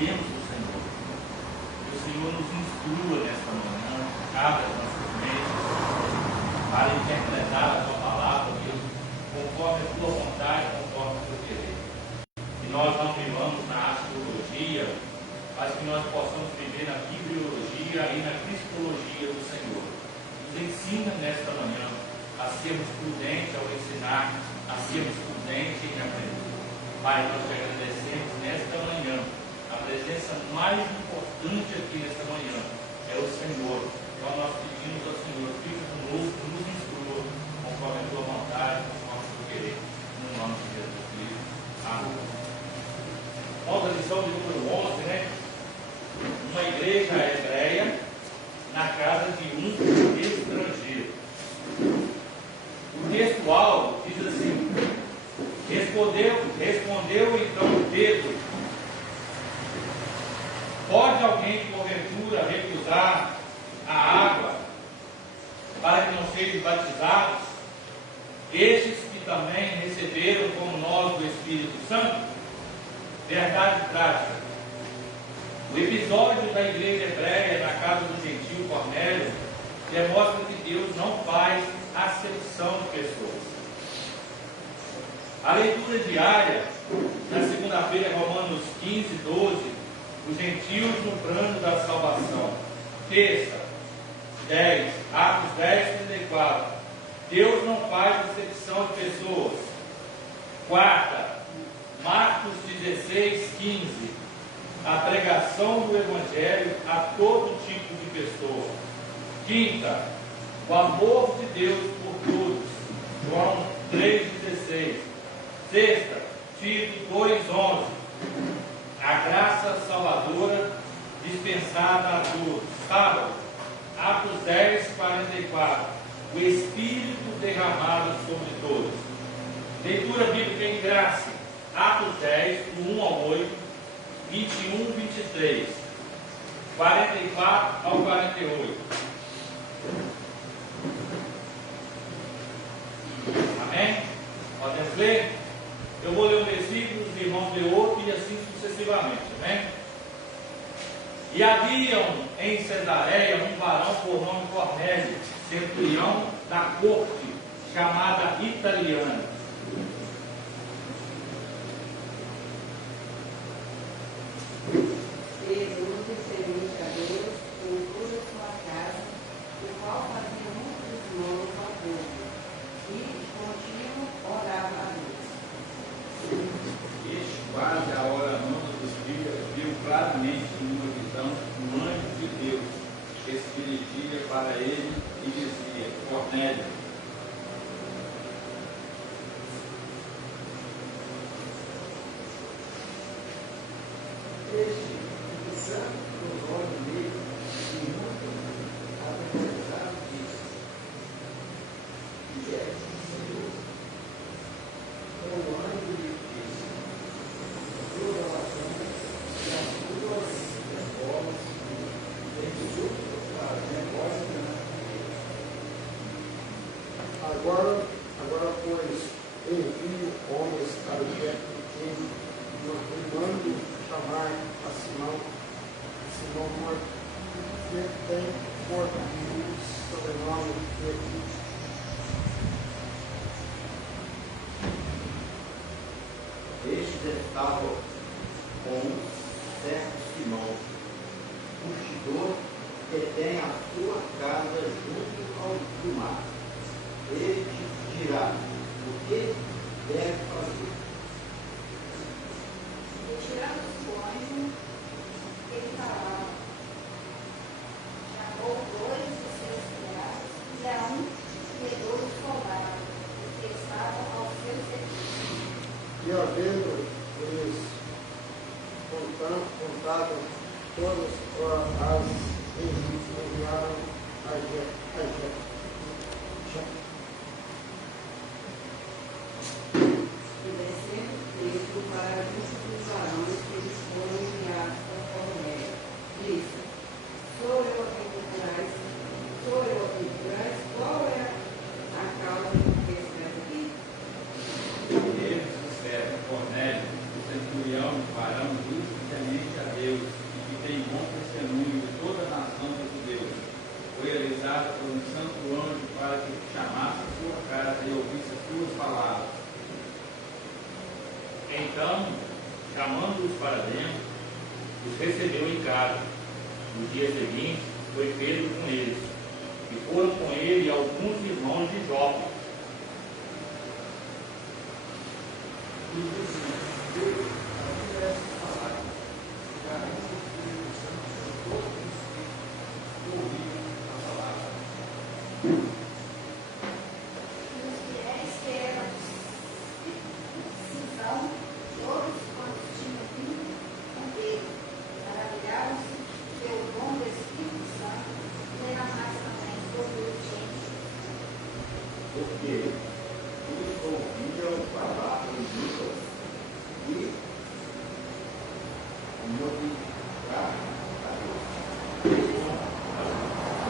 busquemos o Senhor. Que o Senhor nos instrua nesta manhã, abra as nossas mentes para interpretar a tua palavra, Deus, conforme a tua vontade, conforme o teu querer. Que nós não vivamos na astrologia, mas que nós possamos viver na bibliologia e na cristologia do Senhor. Nos ensina nesta manhã a sermos prudentes ao ensinar, a sermos prudentes em aprender. Pai, nós te agradecemos nesta manhã. A presença mais importante aqui nesta manhã é o Senhor. Então nós pedimos ao Senhor, fica conosco, nos instrua, conforme a tua vontade, conforme o teu querer. No nome de Jesus Cristo. Amém. Vamos à lição de número 11, né? Uma igreja hebreia na casa de um estrangeiro. O texto-alvo diz assim: respondeu então Pedro: pode alguém porventura recusar a água para que não sejam batizados estes que também receberam como nós do Espírito Santo? Verdade prática. O episódio da igreja hebreia na casa do gentil Cornélio demonstra que Deus não faz acepção de pessoas. A leitura diária, na segunda-feira, Romanos 15, 12, os gentios no plano da salvação. Terça, 10, Atos 10, 34, Deus não faz acepção de pessoas. Quarta, Marcos 16, 15, a pregação do Evangelho a todo tipo de pessoa. Quinta, o amor de Deus por todos, João 3,16. Sexta, Tito 2,11, a graça salvadora dispensada a todos. Sábado, Atos 10, 44, o Espírito derramado sobre todos. Leitura bíblica em graça, Atos 10, do 1 ao 8, 21, 23, 44 ao 48. Amém? Podemos ler? Eu vou ler um versículo, os irmãos ler outro e assim sucessivamente. Amém? E haviam em Cesareia um varão por nome Cornélio, centurião da corte, chamada Italiana. Quase a hora nona dos dias, viu claramente numa visão um anjo de Deus que se dirigia para ele e dizia: Cornélio. Este, fixando os olhos nele, e muito atemorizado, disse: Fizeste, Senhor. O anjo lhe disse: tuas orações e as tuas esmolas têm súplica para negócio agora, pois, envio homens para diante de ti, e mando chamar a Simão, que tem por sobrenome Pedro. Estes estavam com um certo Simão, curtidor, que tem a sua casa junto ao do mar. Ele te dirá o que deve fazer. Retirando-se o anjo, ele falava, chamou 2 de seus criados e a um de 12 soldados, que estavam ao seu serviço. E havendo eles contado todas as enviaram a Jé. E descendo Pedro para junto dos varões que eles foram enviados por Cornélio, disse: Sou eu a quem procurais? Qual é a causa do que escreve aqui? Eles disseram: Cornélio, o centurião, varão justo e temente a Deus, Então, chamando-os para dentro, os recebeu em casa. No dia seguinte, foi Pedro com eles, e foram com ele alguns irmãos de Jope. Porque eles ouviam falar em línguas e glorificar a Deus.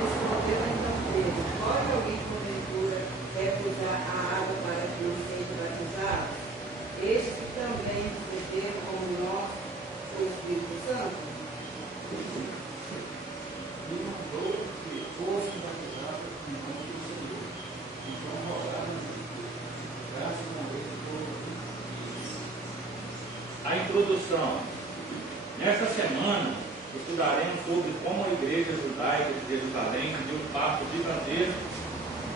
Respondeu então Pedro: pode alguém porventura recusar a água para que eu seja batizado? Este que também receberam como nós o Espírito Santo? E mandou que fosse batizado em nome do Senhor. Então rogaram graças a Deus por A introdução. Nesta semana, estudaremos sobre como a igreja judaica de Jerusalém deu um passo gigantesco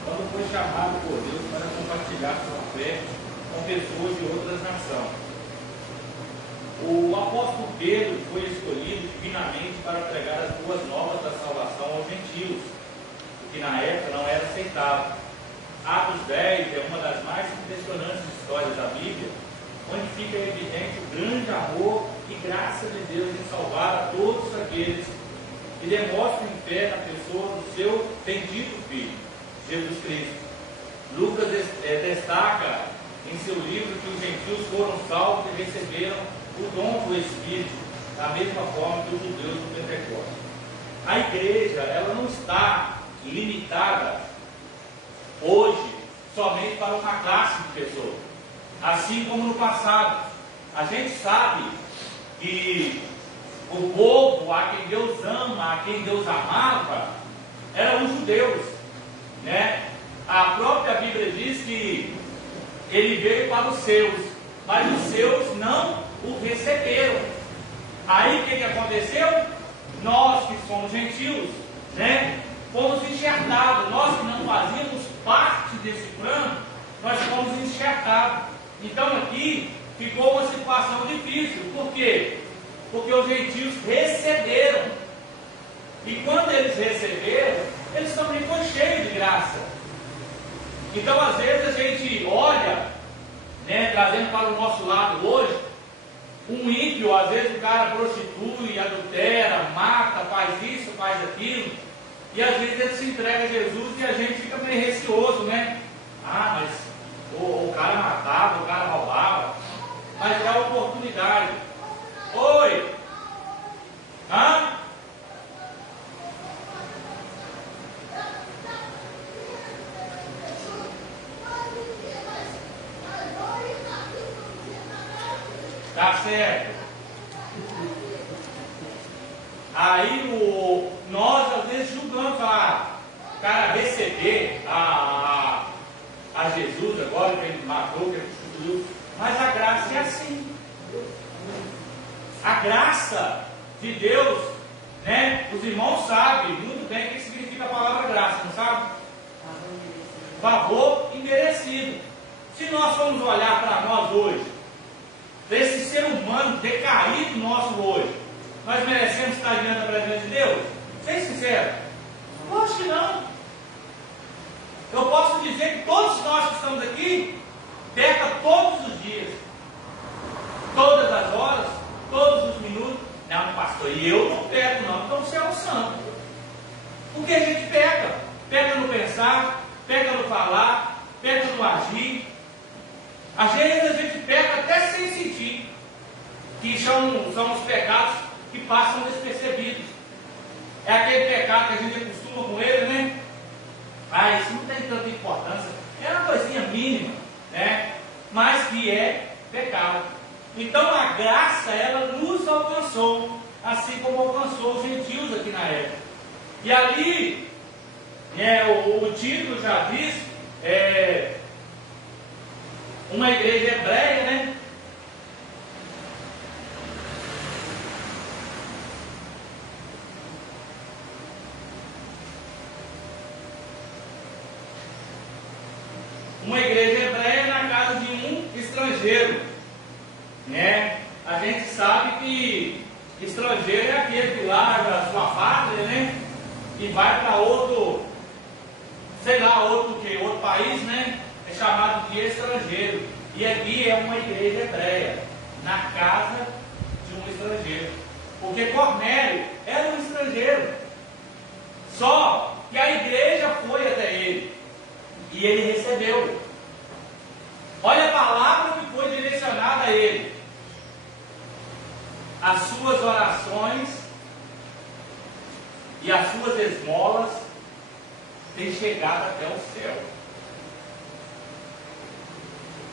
quando foi chamado por Deus para compartilhar sua fé com pessoas de outras nações. O apóstolo Pedro foi escolhido divinamente para pregar as boas novas da salvação aos gentios, o que na época não era aceitável. Atos 10 é uma das mais impressionantes histórias da Bíblia, onde fica evidente o grande amor e graça de Deus em salvar a todos aqueles que demonstram fé na pessoa do seu bendito Filho, Jesus Cristo. Lucas destaca em seu livro que os gentios foram salvos e receberam o dom do Espírito, da mesma forma que os judeus do Pentecostes. A igreja, ela não está limitada hoje somente para uma classe de pessoas, assim como no passado. A gente sabe que o povo a quem Deus ama, a quem Deus amava, eram os judeus, né? A própria Bíblia diz que ele veio para os seus, mas os seus não o receberam. Aí o que aconteceu? Nós que somos gentios, né, fomos enxertados. Nós que não fazíamos parte desse plano, nós fomos enxertados. Então aqui ficou uma situação difícil. Por quê? Porque os gentios receberam. E quando eles receberam, eles também foram cheios de graça. Então às vezes a gente olha, né, trazendo para o nosso lado hoje, um ímpio, às vezes o cara prostitui, adultera, mata, faz isso, faz aquilo, e às vezes ele se entrega a Jesus e a gente fica meio receoso, né? Ah, mas o cara matava, o cara roubava, mas é a oportunidade. Oi! Hã? Tá certo. Aí nós às vezes julgamos o cara receber a Jesus agora, que ele matou, que ele prostituiu. Mas a graça é assim. A graça de Deus, né? Os irmãos sabem muito bem o que significa a palavra graça, não sabe? Favor imerecido. Se nós formos olhar para nós hoje, desse ser humano decaído nosso hoje, nós merecemos estar diante da presença de Deus? Seja sincero, eu acho que não. Eu posso dizer que todos nós que estamos aqui pecam todos os dias, todas as horas, todos os minutos. Não, pastor, e eu não peco não, então você é um santo. Porque a gente peca, peca no pensar, peca no falar, peca no agir. Às vezes a gente peca até sem sentir, que são os pecados que passam despercebidos. É aquele pecado que a gente acostuma com ele, né? Ah, isso não tem tanta importância, é uma coisinha mínima, né? Mas que é pecado. Então a graça, ela nos alcançou, assim como alcançou os gentios aqui na época. E ali, o título já diz, uma igreja hebreia, né? né? A gente sabe que estrangeiro é aquele que larga a sua pátria, né? E vai para outro, sei lá, outro país, né? É chamado de estrangeiro. E aqui é uma igreja hebreia, na casa de um estrangeiro. Porque Cornélio era um estrangeiro. Só que a igreja foi até ele. E ele recebeu. Olha a palavra que foi direcionada a ele. As suas orações e as suas esmolas têm chegado até o céu.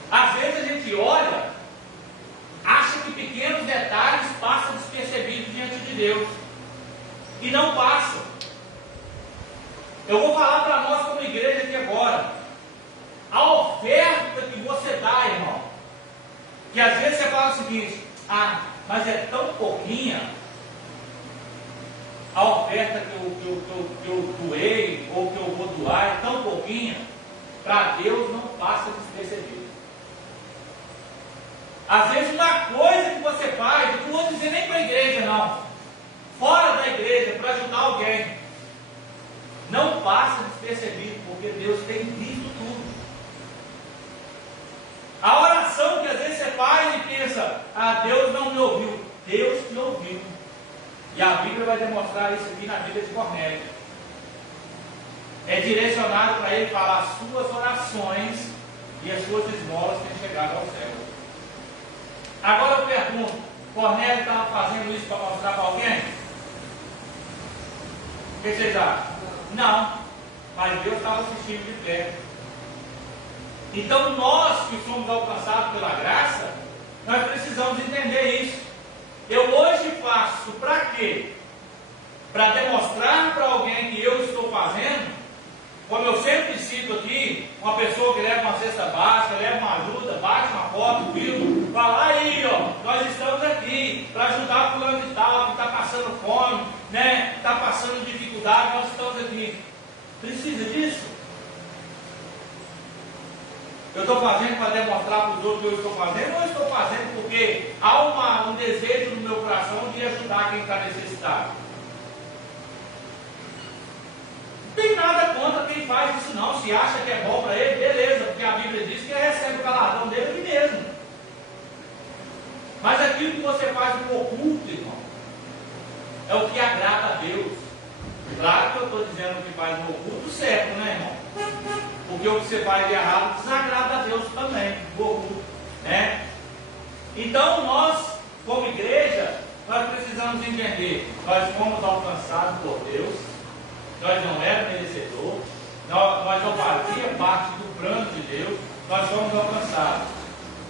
Às vezes a gente olha, acha que pequenos detalhes passam despercebidos diante de Deus. E não passam. Eu vou falar para nós como igreja aqui agora. A oferta que você dá, irmão, que às vezes você fala o seguinte: mas é tão pouquinha a oferta que eu doei ou que eu vou doar, é tão pouquinha, para Deus não passa despercebido. Às vezes uma coisa que você faz, eu não vou dizer nem para a igreja não, fora da igreja, para ajudar alguém, não passa despercebido, porque Deus tem visto tudo. A oração que às vezes você faz e pensa: Deus não me ouviu. Deus te ouviu. E a Bíblia vai demonstrar isso aqui na vida de Cornélio. É direcionado para ele falar: as suas orações e as suas esmolas têm chegado ao céu. Agora eu pergunto: Cornélio estava fazendo isso para mostrar para alguém? O que vocês acham? Não, mas Deus estava assistindo de perto. Então nós que somos alcançados pela graça, nós precisamos entender isso. Eu hoje faço para quê? Para demonstrar para alguém que eu estou fazendo, como eu sempre cito aqui, uma pessoa que leva uma cesta básica, leva uma ajuda, bate uma foto, viu? Fala: aí, ó, nós estamos aqui para ajudar o fulano de tal, que está passando fome, né? Está passando dificuldade, nós estamos aqui. Precisa disso? Eu estou fazendo para demonstrar para os outros que eu estou fazendo, ou eu estou fazendo porque há um desejo no meu coração de ajudar quem está necessitado? Não tem nada contra quem faz isso não. Se acha que é bom para ele, beleza, porque a Bíblia diz que ele recebe o galardão dele aqui mesmo. Mas aquilo que você faz no oculto, irmão, é o que agrada a Deus. Claro que eu estou dizendo que faz no oculto certo, né, irmão? Porque o que você faz de errado desagrada a Deus também, no oculto, né? Então nós, como igreja, nós precisamos entender: nós fomos alcançados por Deus, nós não éramos merecedores, nós não fazíamos parte do plano de Deus, nós fomos alcançados.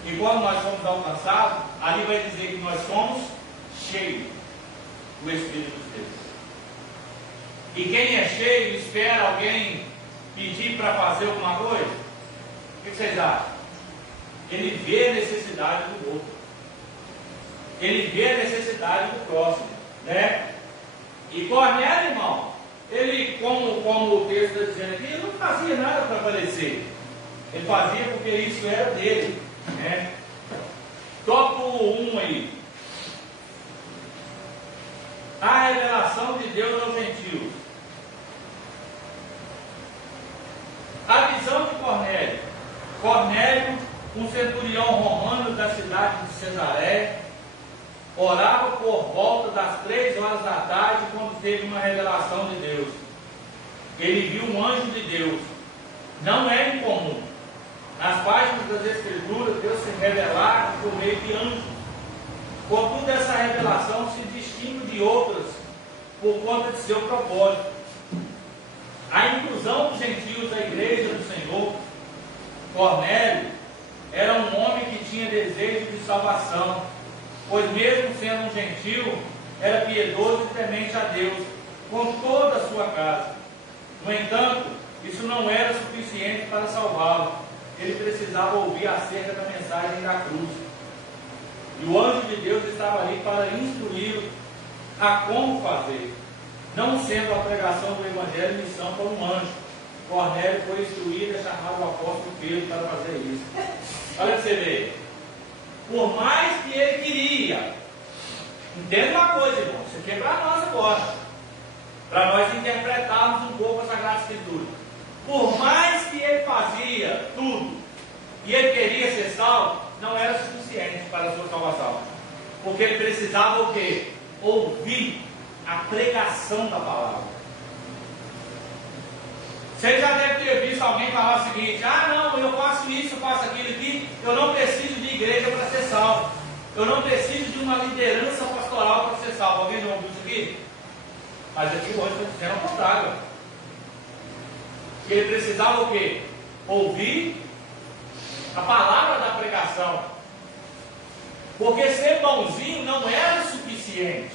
E quando nós fomos alcançados, ali vai dizer que nós somos cheios do Espírito de Deus. E quem é cheio espera alguém pedir para fazer alguma coisa? O que vocês acham? Ele vê a necessidade do outro. Ele vê a necessidade do próximo, né? E Cornélio, irmão, ele, como o texto está dizendo aqui, ele não fazia nada para aparecer. Ele fazia porque isso era dele, né? Tópico 1 aí. A revelação de Deus aos gentios. A visão de Cornélio. Cornélio, um centurião romano da cidade de Cesaré, orava por volta das 3 horas da tarde quando teve uma revelação de Deus. Ele viu um anjo de Deus. Não é incomum. Nas páginas das Escrituras, Deus se revelar por meio de anjos. Contudo, essa revelação se distingue de outras por conta de seu propósito. A inclusão dos gentios à igreja do Senhor. Cornélio era um homem que tinha desejo de salvação, pois mesmo sendo um gentio, era piedoso e temente a Deus, com toda a sua casa. No entanto, isso não era suficiente para salvá-lo. Ele precisava ouvir acerca da mensagem da cruz. E o anjo de Deus estava ali para instruí-lo a como fazer. Não sendo a pregação do Evangelho missão para um anjo, Cornélio foi instruído e chamado o apóstolo Pedro para fazer isso. Olha para você ver. Por mais que Entenda uma coisa, irmão, isso aqui é para nós agora, para nós interpretarmos um pouco a Sagrada Escritura. Por mais que ele fazia tudo e ele queria ser salvo, não era suficiente para a sua salvação, porque ele precisava o quê? Ouvir a pregação da palavra. Você já deve ter visto alguém falar o seguinte: ah, não, eu faço isso, eu faço aquilo aqui, eu não preciso de igreja para ser salvo, eu não preciso de uma liderança pastoral para ser salvo. Alguém já ouviu isso aqui? Mas aqui hoje está dizendo ao contrário. Que ele precisava o quê? Ouvir a palavra da pregação. Porque ser bonzinho não era suficiente.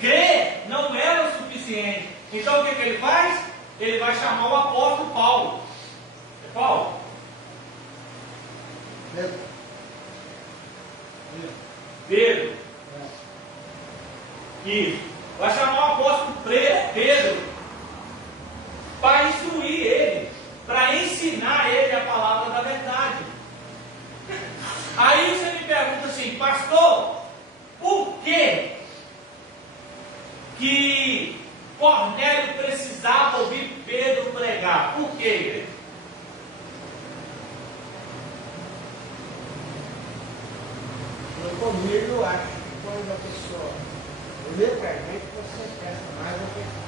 Crer não era o suficiente. Então o que ele faz? Ele vai chamar o apóstolo Paulo. É Paulo? Pedro. Isso. Vai chamar o apóstolo Pedro para instruir ele, para ensinar ele a palavra da verdade. Aí você me pergunta assim: pastor, por que Cornélio precisava ouvir Pedro pregar? Por quê, igreja? Comigo, acho que quando a pessoa lê para a gente, você presta mais atenção.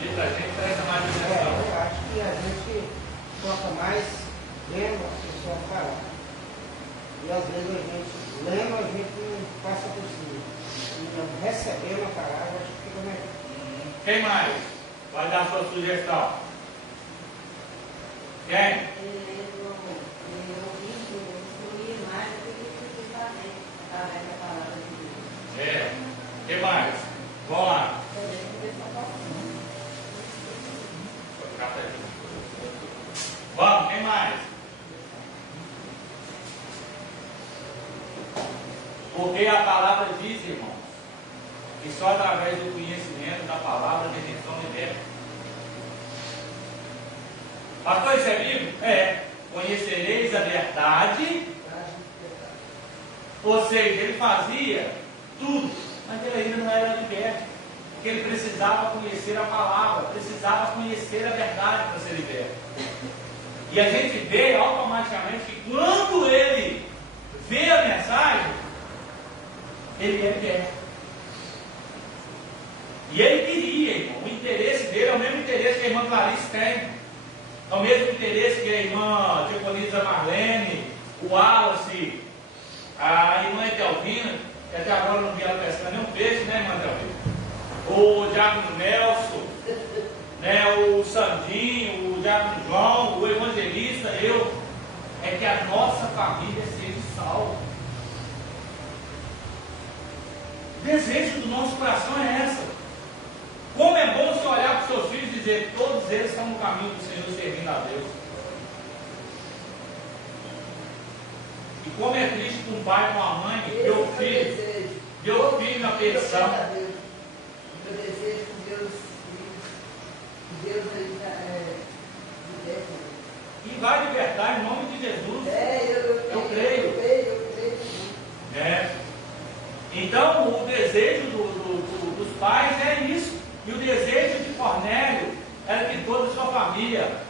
Lê para a gente, presta mais atenção. Eu acho que a gente foca mais lendo a pessoa falar. E às vezes a gente, lendo, a gente não passa por cima. E não recebendo a palavra, acho que fica melhor. Quem mais vai dar sua sugestão? Quem? Quem mais? Vamos lá. Vamos, quem mais? Porque a palavra diz, irmãos, que só através do conhecimento da palavra que a gente não liberta. Pastor, isso é bíblico? É. Conhecereis a verdade. Ou seja, ele fazia tudo, mas ele ainda não era liberto. Porque ele precisava conhecer a palavra, precisava conhecer a verdade para ser liberto. E a gente vê automaticamente que quando ele vê a mensagem, ele é liberto. E ele queria, irmão, o interesse dele é o mesmo interesse que a irmã Clarice tem. É o mesmo interesse que a irmã Diaconisa Marlene, o Wallace, a irmã Etelvina, que até agora não vi ela pescando nenhum peixe, né, irmã Etelvina? O Diácono Nelson, né, o Sandinho, o Diácono João, o evangelista, eu. É que a nossa família seja salva. O desejo do nosso coração é essa. Como é bom você olhar para os seus filhos e dizer: todos eles estão no caminho do Senhor, servindo a Deus. E como é triste para um pai e uma mãe que deu o filho na perdição. Eu desejo que Deus liberta. E vai libertar em nome de Jesus. Eu creio. Então, o desejo dos pais é isso. E o desejo de Cornélio era que toda a sua família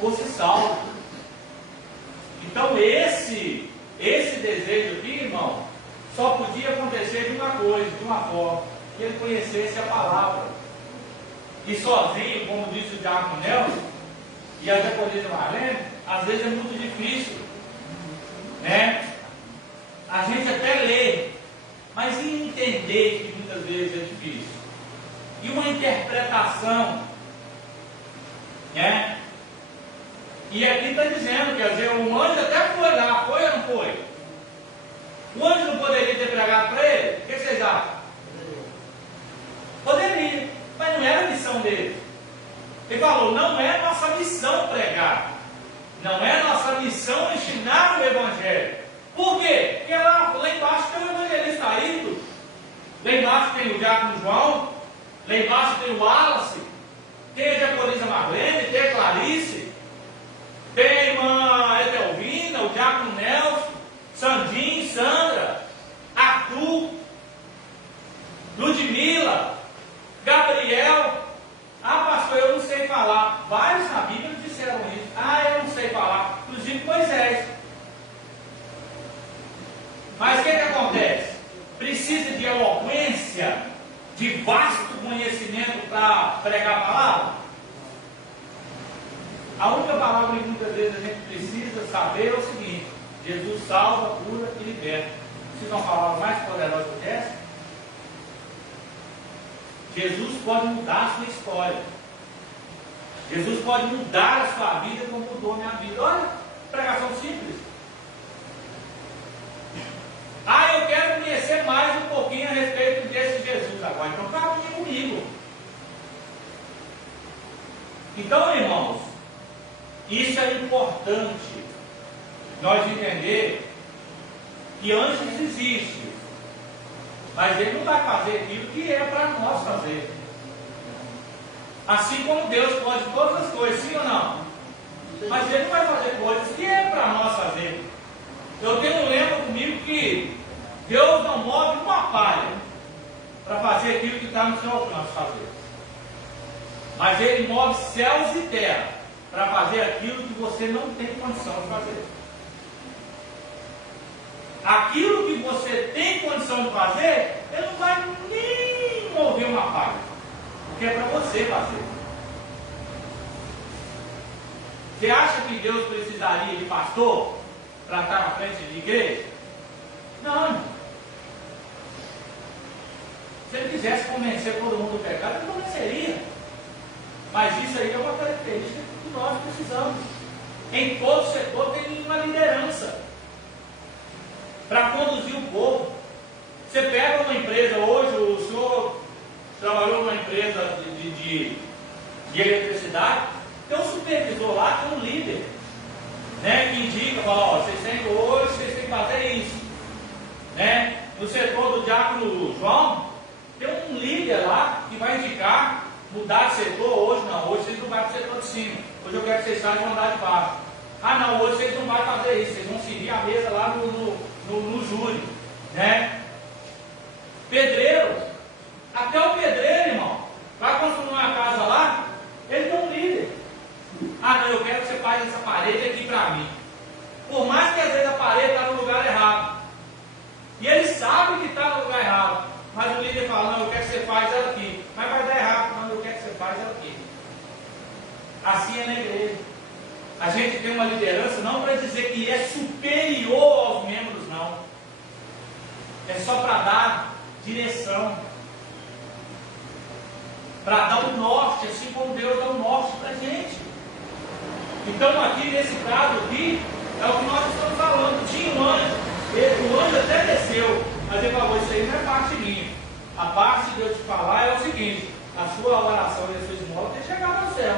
fosse salva. Então, esse desejo aqui, irmão, só podia acontecer de uma coisa, de uma forma: que ele conhecesse a palavra. E sozinho, como disse o Diácono Nelson e a Diaconisa Marlene, às vezes é muito difícil, né? A gente até lê, mas entender que muitas vezes é difícil. E uma interpretação, né? E aqui está dizendo que às vezes o anjo até foi lá, foi ou não foi? O anjo não poderia ter pregado para ele? O que vocês acham? Poderia, mas não era a missão dele. Ele falou: não é nossa missão pregar, não é nossa missão ensinar o Evangelho. Por quê? Porque lá embaixo tem o evangelista Ailton, lá embaixo tem o Diácono João, lá embaixo tem o Wallace, tem a Diaconisa Marlene, tem a Clarice, tem a irmã Etelvina, o Diácono Nelson, Sandinho, Mas o que acontece? Precisa de eloquência, de vasto conhecimento para pregar a palavra? A única palavra que muitas vezes a gente precisa saber é o seguinte: Jesus salva, cura e liberta. Precisa uma palavra mais poderosa do que essa? Jesus pode mudar a sua história. Jesus pode mudar a sua vida como mudou a minha vida. Olha, pregação simples. Ah, eu quero conhecer mais um pouquinho a respeito desse Jesus agora. Então caminhe comigo. Então, irmãos, isso é importante nós entender que anjos existem, mas ele não vai fazer aquilo que é para nós fazer. Assim como Deus pode todas as coisas, sim ou não? Mas ele não vai fazer coisas que é para nós fazer. Eu tenho um lema comigo que Deus não move uma palha para fazer aquilo que está no seu alcance fazer. Mas Ele move céus e terra para fazer aquilo que você não tem condição de fazer. Aquilo que você tem condição de fazer, Ele não vai nem mover uma palha, porque é para você fazer. Você acha que Deus precisaria de pastor para estar na frente de igreja? Não, irmão. Se ele quisesse convencer todo mundo do pecado, ele convenceria. Mas isso aí é uma característica que nós precisamos. Em todo setor tem uma liderança para conduzir o povo. Você pega uma empresa hoje, o senhor trabalhou numa empresa de eletricidade, tem um supervisor lá, tem um líder, né, que indica, fala, ó, vocês têm que fazer isso. Né? No setor do diácono João, tem um líder lá que vai indicar mudar de setor. Hoje não, hoje vocês não vão para o setor de cima, hoje eu quero que vocês saiam e andar de baixo. Ah não, hoje vocês não vão fazer isso, vocês vão seguir a mesa lá no júri. Né? Pedreiro, até o pedreiro, irmão, vai construir uma casa lá, ele tem um líder. Ah não, eu quero que você faça essa parede aqui para mim. Por mais que às vezes a parede está no lugar errado, e ele sabe que está no lugar errado, mas o líder fala, não, eu quero que você faça ela aqui. Mas vai dar errado, não, eu quero que você faça ela aqui. Assim é na igreja. A gente tem uma liderança não para dizer que é superior aos membros, não. É só para dar direção. Para dar o norte, assim como Deus dá o norte para a gente. Então aqui, nesse caso aqui, é o que nós estamos falando. Tinha um anjo. O anjo até desceu, mas ele falou, isso aí não é parte minha. A parte de eu te falar é o seguinte: a sua oração e a sua esmola tem chegado ao céu.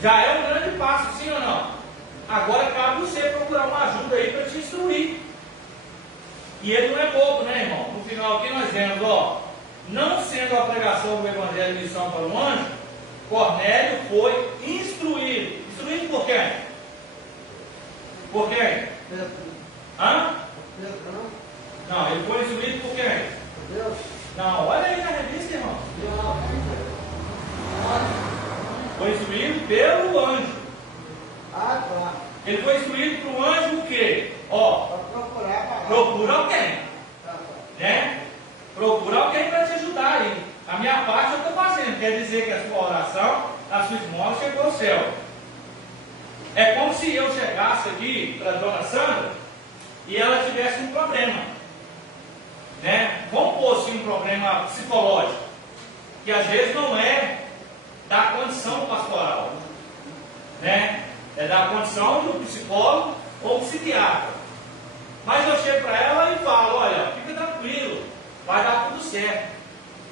Já é um grande passo, sim ou não? Agora cabe você procurar uma ajuda aí para te instruir. E ele não é bobo, né, irmão? No final aqui nós vemos, ó, não sendo a pregação do Evangelho de missão para o anjo, Cornélio foi instruído. Instruído por quem? Por quem? Hã? Não, ele foi instruído por quem? Deus. Não, olha aí na revista, irmão. Foi instruído pelo anjo. Ah, claro. Ele foi instruído para o anjo o quê? Ó, Para procurar a palavra. procura alguém. Né? Procura alguém para te ajudar aí. A minha parte eu estou fazendo. Quer dizer que a sua oração, a sua esmola chegou ao céu. É como se eu chegasse aqui para a dona Sandra e ela tivesse um problema. Né? Vamos pôr assim um problema psicológico, que às vezes não é da condição pastoral, né? É da condição de um psicólogo ou psiquiatra. Mas eu chego para ela e falo, olha, fica tranquilo, vai dar tudo certo.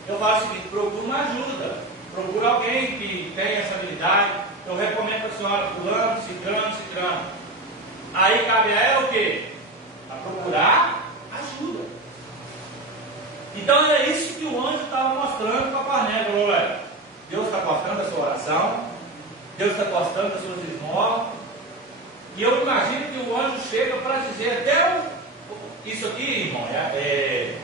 Eu faço o seguinte, procura uma ajuda, procura alguém que tenha essa habilidade. Eu recomendo para a senhora fulano, ciclano. Aí cabe a ela o quê? A procurar ajuda. Então é isso que o anjo estava mostrando para Cornélio. Falou, olha, Deus está gostando da sua oração, Deus está gostando das suas esmolas. E eu imagino que o anjo chega para dizer até isso aqui, irmão, é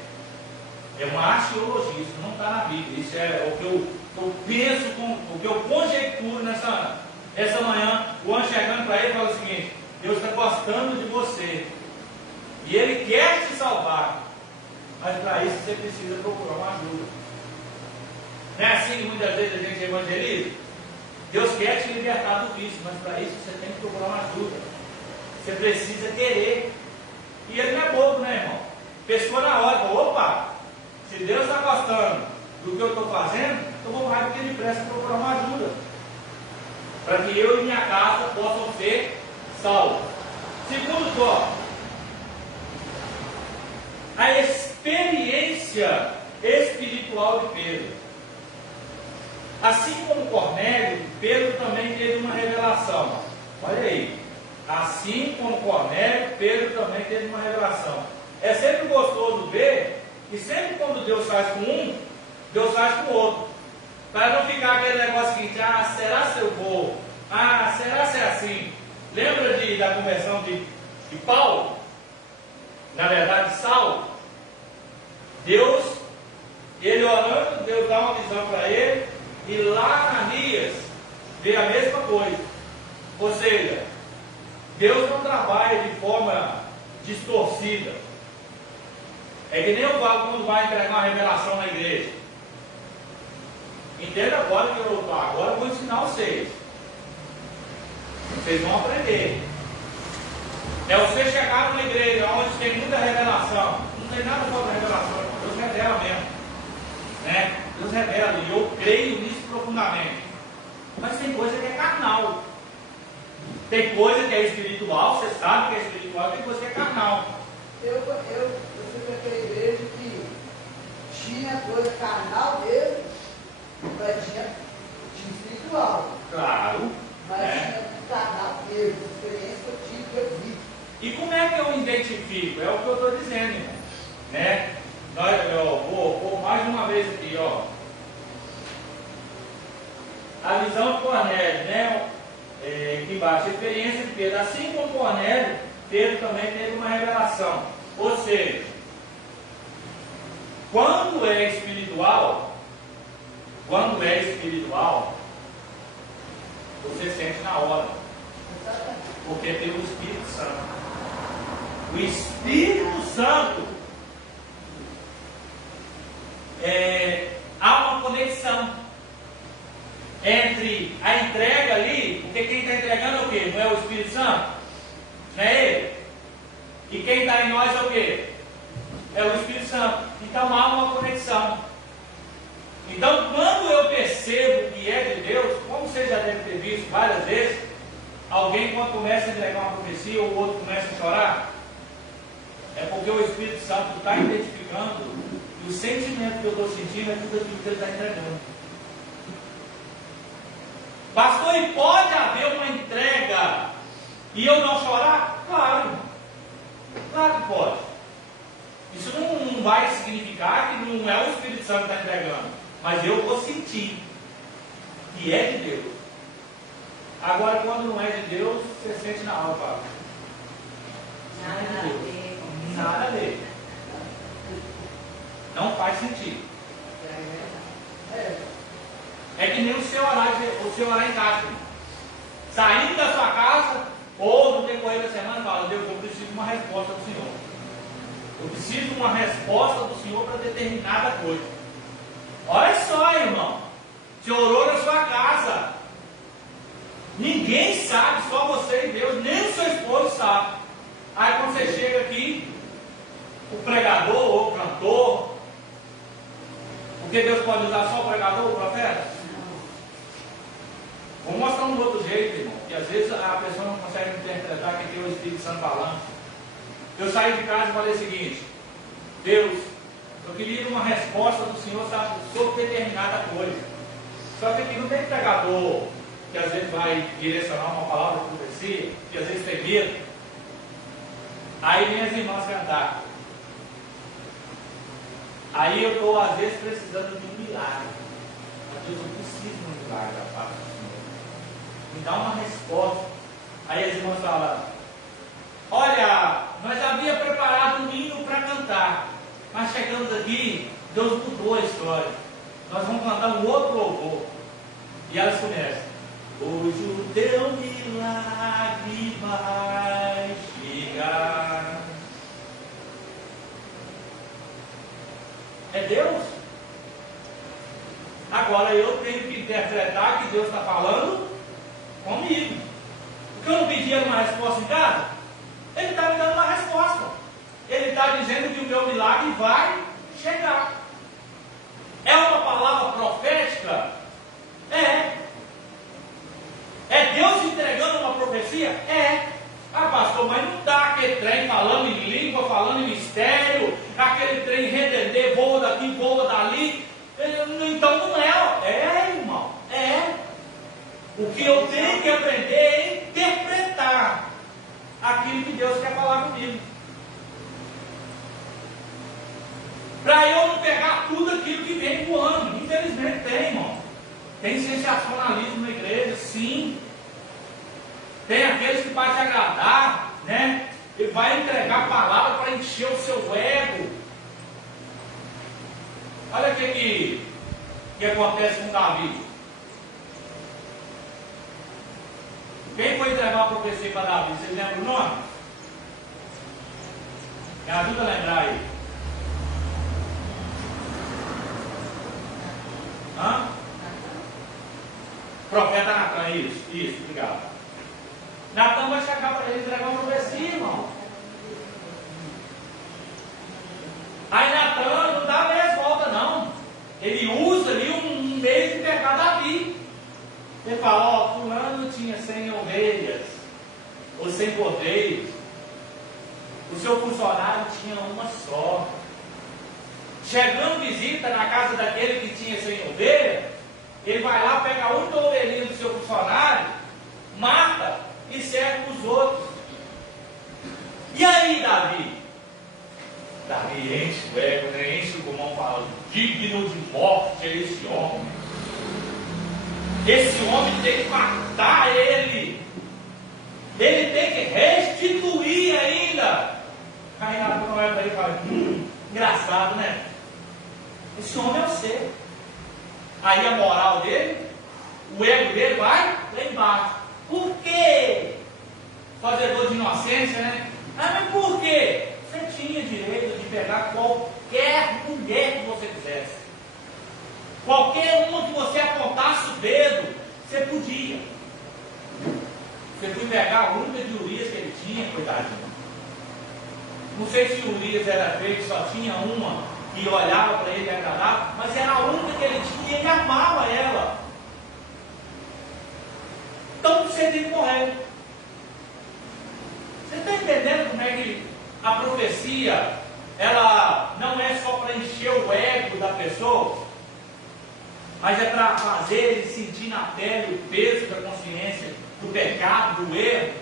uma arqueologia, isso não está na Bíblia. Isso é o que eu penso, o que eu conjecturo nessa manhã. O anjo chegando para ele fala o seguinte: Deus está gostando de você. E Ele quer te salvar. Mas para isso você precisa procurar uma ajuda. Não é assim que muitas vezes a gente evangeliza? Deus quer te libertar do vício, mas para isso você tem que procurar uma ajuda. Você precisa querer. E Ele não é bobo, né, irmão? Pescou na hora, falou, opa, se Deus está gostando do que eu estou fazendo, então vou mais do que depressa procurar uma ajuda. Para que eu e minha casa possam ser salvos. Segundo tópico, a experiência espiritual de Pedro. Assim como Cornélio, Pedro também teve uma revelação. Olha aí. Assim como Cornélio, Pedro também teve uma revelação. É sempre gostoso ver que sempre quando Deus faz com um, Deus faz com o outro. Para não ficar aquele negócio seguinte, será se eu vou? Será se é assim? Lembra da conversão de Paulo? Na verdade, Saulo. Deus, ele orando, Deus dá uma visão para ele, e lá Ananias vê a mesma coisa. Ou seja, Deus não trabalha de forma distorcida. É que nem eu falo quando vai entregar uma revelação na igreja. Entenda agora que agora eu vou ensinar vocês. Vocês vão aprender. É você chegar numa igreja onde tem muita revelação. Não tem nada contra revelação. Deus revela mesmo. Né? Deus revela. E eu creio nisso profundamente. Mas tem coisa que é carnal. Tem coisa que é espiritual. Você sabe que é espiritual. Tem coisa que é carnal. Eu fui para aquela igreja que tinha coisa carnal dele, mas tinha espiritual. Claro. Mas tinha carnal dele, experiência que eu tive, que eu vi. E como é que eu identifico? É o que eu estou dizendo, irmão. Né? Eu vou mais uma vez aqui, ó. A visão de Cornélio, né? Aqui embaixo, a experiência de Pedro. Assim como Cornélio, Pedro também teve uma revelação. Ou seja, quando é espiritual, você sente na hora. Porque tem o Espírito Santo. O Espírito Santo há uma conexão entre a entrega ali, porque quem está entregando é o quê? Não é o Espírito Santo? Não é ele? E quem está em nós é o quê? É o Espírito Santo. Então há uma conexão. Então quando eu percebo que é de Deus, como você já deve ter visto várias vezes, alguém quando começa a entregar uma profecia, ou o outro começa a chorar, é porque o Espírito Santo está identificando que o sentimento que eu estou sentindo é tudo aquilo que ele está entregando. Pastor, e pode haver uma entrega e eu não chorar? Claro. Claro que pode. Isso não vai significar que não é o Espírito Santo que está entregando. Mas eu vou sentir que é de Deus. Agora, quando não é de Deus, você sente na alma, Pablo. Nada a ver. Não faz sentido. É que nem o seu orar em casa. Saindo da sua casa, ou no decorrer da semana, fala, Deus, eu preciso de uma resposta do Senhor. Eu preciso de uma resposta do Senhor para determinada coisa. Olha só, irmão. Você orou na sua casa. Ninguém sabe, só você e Deus, nem o seu esposo sabe. Aí quando você chega aqui, o pregador ou o cantor, porque Deus pode usar só o pregador ou o profeta? Vou mostrar um outro jeito, irmão, que às vezes a pessoa não consegue interpretar que tem o Espírito Santo falando. Eu saí de casa e falei o seguinte: Deus, eu queria uma resposta do Senhor, sabe, sobre determinada coisa. Só que aqui não tem pregador que às vezes vai direcionar uma palavra de profecia, que às vezes tem medo. Aí vem as irmãs cantar. Aí eu estou às vezes precisando de um milagre. Mas Deus, eu preciso de um milagre da parte do Senhor. Me dá uma resposta. Aí as irmãs falam: olha, nós havia preparado um hino para cantar, mas chegamos aqui, Deus mudou a história. Nós vamos cantar um outro louvor. E elas começam: hoje o teu milagre vai chegar. Deus. Agora eu tenho que interpretar que Deus está falando comigo. Porque eu não pedi uma resposta em casa, Ele está me dando uma resposta. Ele está dizendo que o meu milagre vai chegar. É uma palavra profética? É. É Deus entregando uma profecia? É. Ah, pastor, mas não está aquele trem falando em língua, falando em mistério, aquele trem redender, voa daqui, voa dali. Então não é. É, irmão. É. O que eu tenho que aprender é interpretar aquilo que Deus quer falar comigo. Para eu não pegar tudo aquilo que vem voando. Infelizmente tem, irmão. Tem sensacionalismo na igreja, sim. Tem aqueles que vai te agradar, né? Ele vai entregar a palavra para encher o seu ego. Olha o que acontece com Davi. Quem foi entregar uma profecia para Davi? Vocês lembram o nome? Me ajuda a lembrar aí. Hã? Profeta Natan, isso, obrigado. Natan vai chegar para ele entregar uma profecia, irmão. Aí Natan não dá meia volta, não. Ele usa ali um meio de pegar Davi. Ele fala, ó, fulano tinha 100 ovelhas, ou 100 cordeiros. O seu funcionário tinha uma só. Chegando visita na casa daquele que tinha 100 ovelhas, ele vai lá, pega a única ovelhinha do seu funcionário, mata e serve para os outros. E aí, Davi? Davi enche o ego, né? Enche o pulmão, fala, digno de morte é esse homem. Esse homem tem que matar ele. Ele tem que restituir ainda. Aí Natan olha para ele e fala, engraçado, né? Esse homem é você. Aí a moral dele, o ego dele vai lá embaixo. Por quê? Fazedor de inocência, né? Ah, mas por quê? Você tinha direito de pegar qualquer mulher que você quisesse. Qualquer uma que você apontasse o dedo, você podia. Você podia pegar a única de Urias que ele tinha, coitadinho. Não sei se Urias era feio, só tinha uma que olhava para ele e agradava, mas era a única que ele tinha e ele amava ela. Então você tem que morrer. Você está entendendo como é que a profecia, ela não é só para encher o ego da pessoa, mas é para fazer ele sentir na pele o peso da consciência, do pecado, do erro.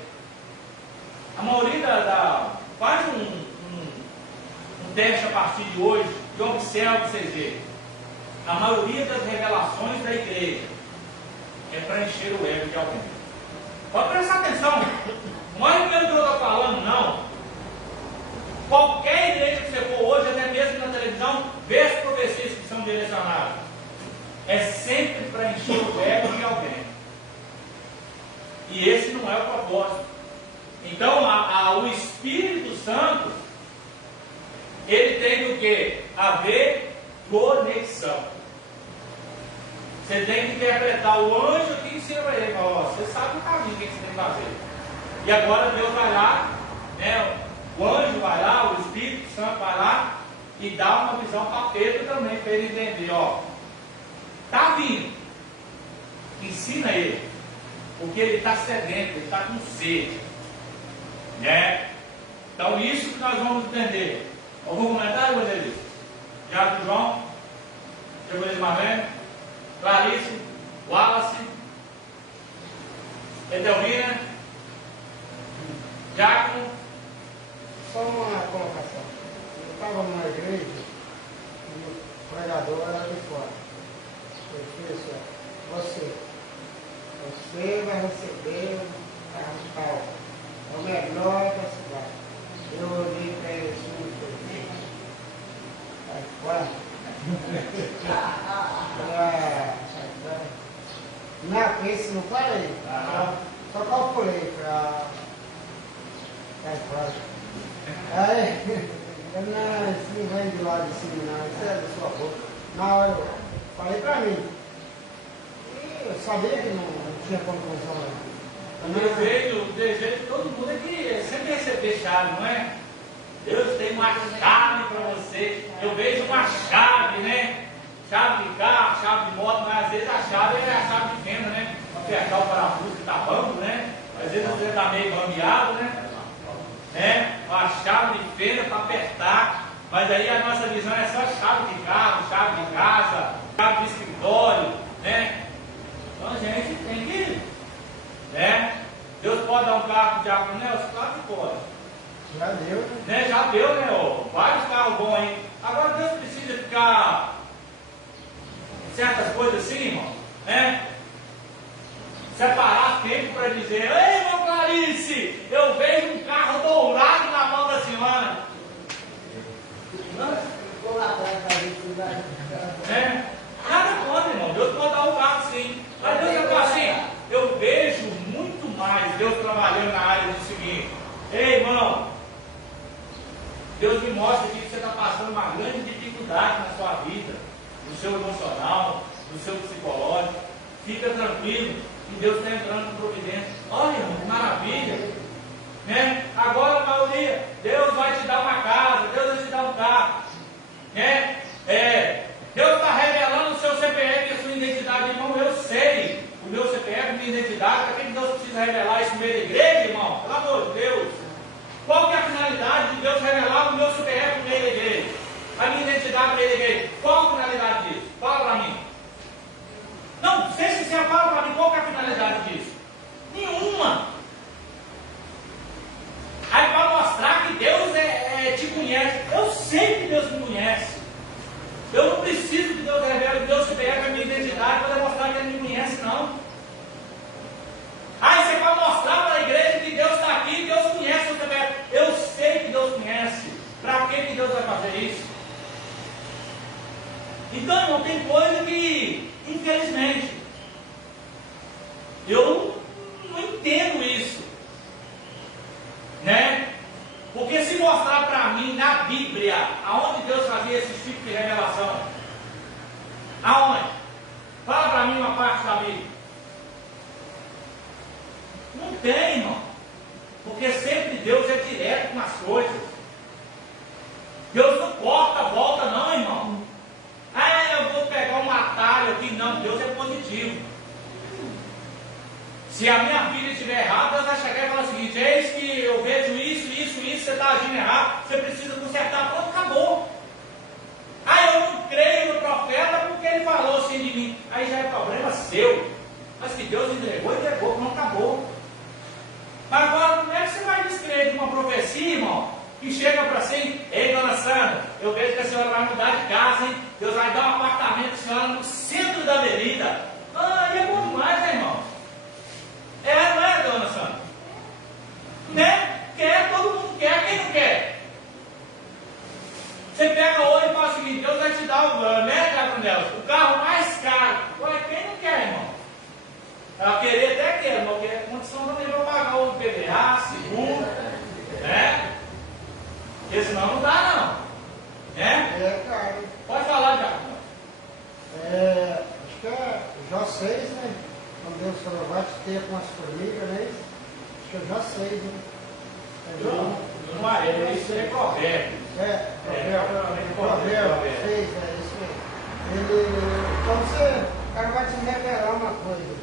A maioria faz um teste a partir de hoje e observa, vocês verem. A maioria das revelações da igreja é para encher o ego de alguém. Pode prestar atenção. Não olha pelo que eu estou falando, não. Qualquer igreja que você for hoje, até mesmo na televisão, vê as profecias que são direcionadas. É sempre para encher o ego de alguém. E esse não é o propósito. Então, o Espírito Santo, ele tem o quê? Haver conexão. Você tem que interpretar o anjo que ensina para ele. Fala, você sabe o caminho que você tem que fazer. E agora Deus vai lá, né? O anjo vai lá, o Espírito Santo vai lá e dá uma visão para Pedro também, para ele entender, ó. Está vindo. Ensina ele. Porque ele está sedento, ele está com sede. Né? Então isso que nós vamos entender. Algum comentário, evangelista? Tiago João? Evangelista Marlene? Clarice? Wallace? Edelmina? Giacomo? Só uma colocação. Eu estava numa igreja e o pregador era de fora. Eu disse, você vai receber a casa. É o melhor da cidade. Eu olhei para ele assim e falei, sai fora. Sai fora. Não, esse não falei. Só calculei para sai fora. Aí, Esse não vem de lá de cima, não. Isso é da sua boca. Na hora eu falei pra mim. E eu sabia que não tinha conclusão. O desejo de todo mundo é que sempre receber chave, não é? Deus tem uma chave para você. Eu vejo uma chave, né? Chave de carro, chave de moto, mas às vezes a chave é a chave de fenda, né? Para apertar o parafuso que está bambo, né? Às vezes você está meio bambeado, né? A chave de fenda para apertar. Mas aí a nossa visão é só chave de carro, chave de casa, chave de escritório, né? Então a gente tem que, né? Deus pode dar um carro para o diabo, né? Claro que pode. Já deu, né? Já deu, né? Ó, vários carros bons aí. Agora Deus precisa ficar certas coisas assim, irmão, né? Separar tempo para dizer: ei, irmão Clarice, eu vejo um carro dourado na mão da senhora. Vou lá atrás da gente, Né? Nada contra, irmão. Deus pode dar um carro sim. Mas Deus já fala assim: eu vejo muito mais Deus trabalhando na área do seguinte: ei, irmão, Deus me mostra aqui que você está passando uma grande dificuldade na sua vida, no seu emocional, no seu psicológico. Fica tranquilo, que Deus está entrando com providência. Olha, irmão, que maravilha. Né? Agora, maioria, Deus vai te dar uma casa, Deus vai te dar um carro. Né? Deus está revelando o seu CPF e a sua identidade, irmão. Eu sei o meu CPF, minha identidade. Para que Deus precisa revelar isso no meio da igreja, irmão? Pelo amor de Deus. Qual que é a finalidade de Deus revelar o meu CPF no meio da igreja? A minha identidade no meio da igreja? Qual a finalidade disso? Fala para mim. Não, seja sincero, fala para mim qual que é a finalidade disso. Nenhuma. Aí para mostrar que Deus te conhece. Eu sei que Deus me conhece. Eu não preciso que Deus revele o meu CPF, a minha identidade, para demonstrar que Ele me conhece, não. Aí você vai mostrar para a igreja que Deus está aqui, Deus conhece o CPF. Eu sei que Deus conhece. Para que Deus vai fazer isso? Então, irmão, tem coisa que, infelizmente, eu não entendo isso. Né? Porque se mostrar para mim na Bíblia aonde Deus fazia esse tipo de revelação, aonde? Fala para mim uma parte da Bíblia. Não tem, irmão. Porque sempre Deus é direto com as coisas. Deus não corta, volta não, irmão. Eu vou pegar um atalho aqui. Não, Deus é positivo. Se a minha filha estiver errada, Deus vai chegar e falar o seguinte: eis que eu vejo isso, você está agindo errado, você precisa consertar. Pronto, acabou. Eu não creio no profeta porque ele falou assim de mim. Aí já é problema seu. Mas que Deus entregou, pronto, acabou. Mas agora, como é que você vai descrever de uma profecia, irmão, que chega para assim: ei, dona Sandra, eu vejo que a senhora vai mudar de casa, hein? Deus vai dar um apartamento para a senhora no centro da avenida. E é bom demais, né, irmão? Não é, dona Sandra? Né? Quer, todo mundo quer, quem não quer? Você pega hoje e fala o seguinte: Deus vai te dar o carro mais caro. Ué, quem não quer, irmão? Ela querer até quer, irmão, porque a condição também vai pagar o PVA, seguro, né? Porque senão não dá, não. Né? Cara. Pode falar, já. Acho que é Jó 6, né? Quando Deus falou: vai te ter com as formigas, né? Acho que é Jó 6, né? Não é, isso é provérbio. Provérbio 6, é isso mesmo. Então o cara vai te revelar uma coisa.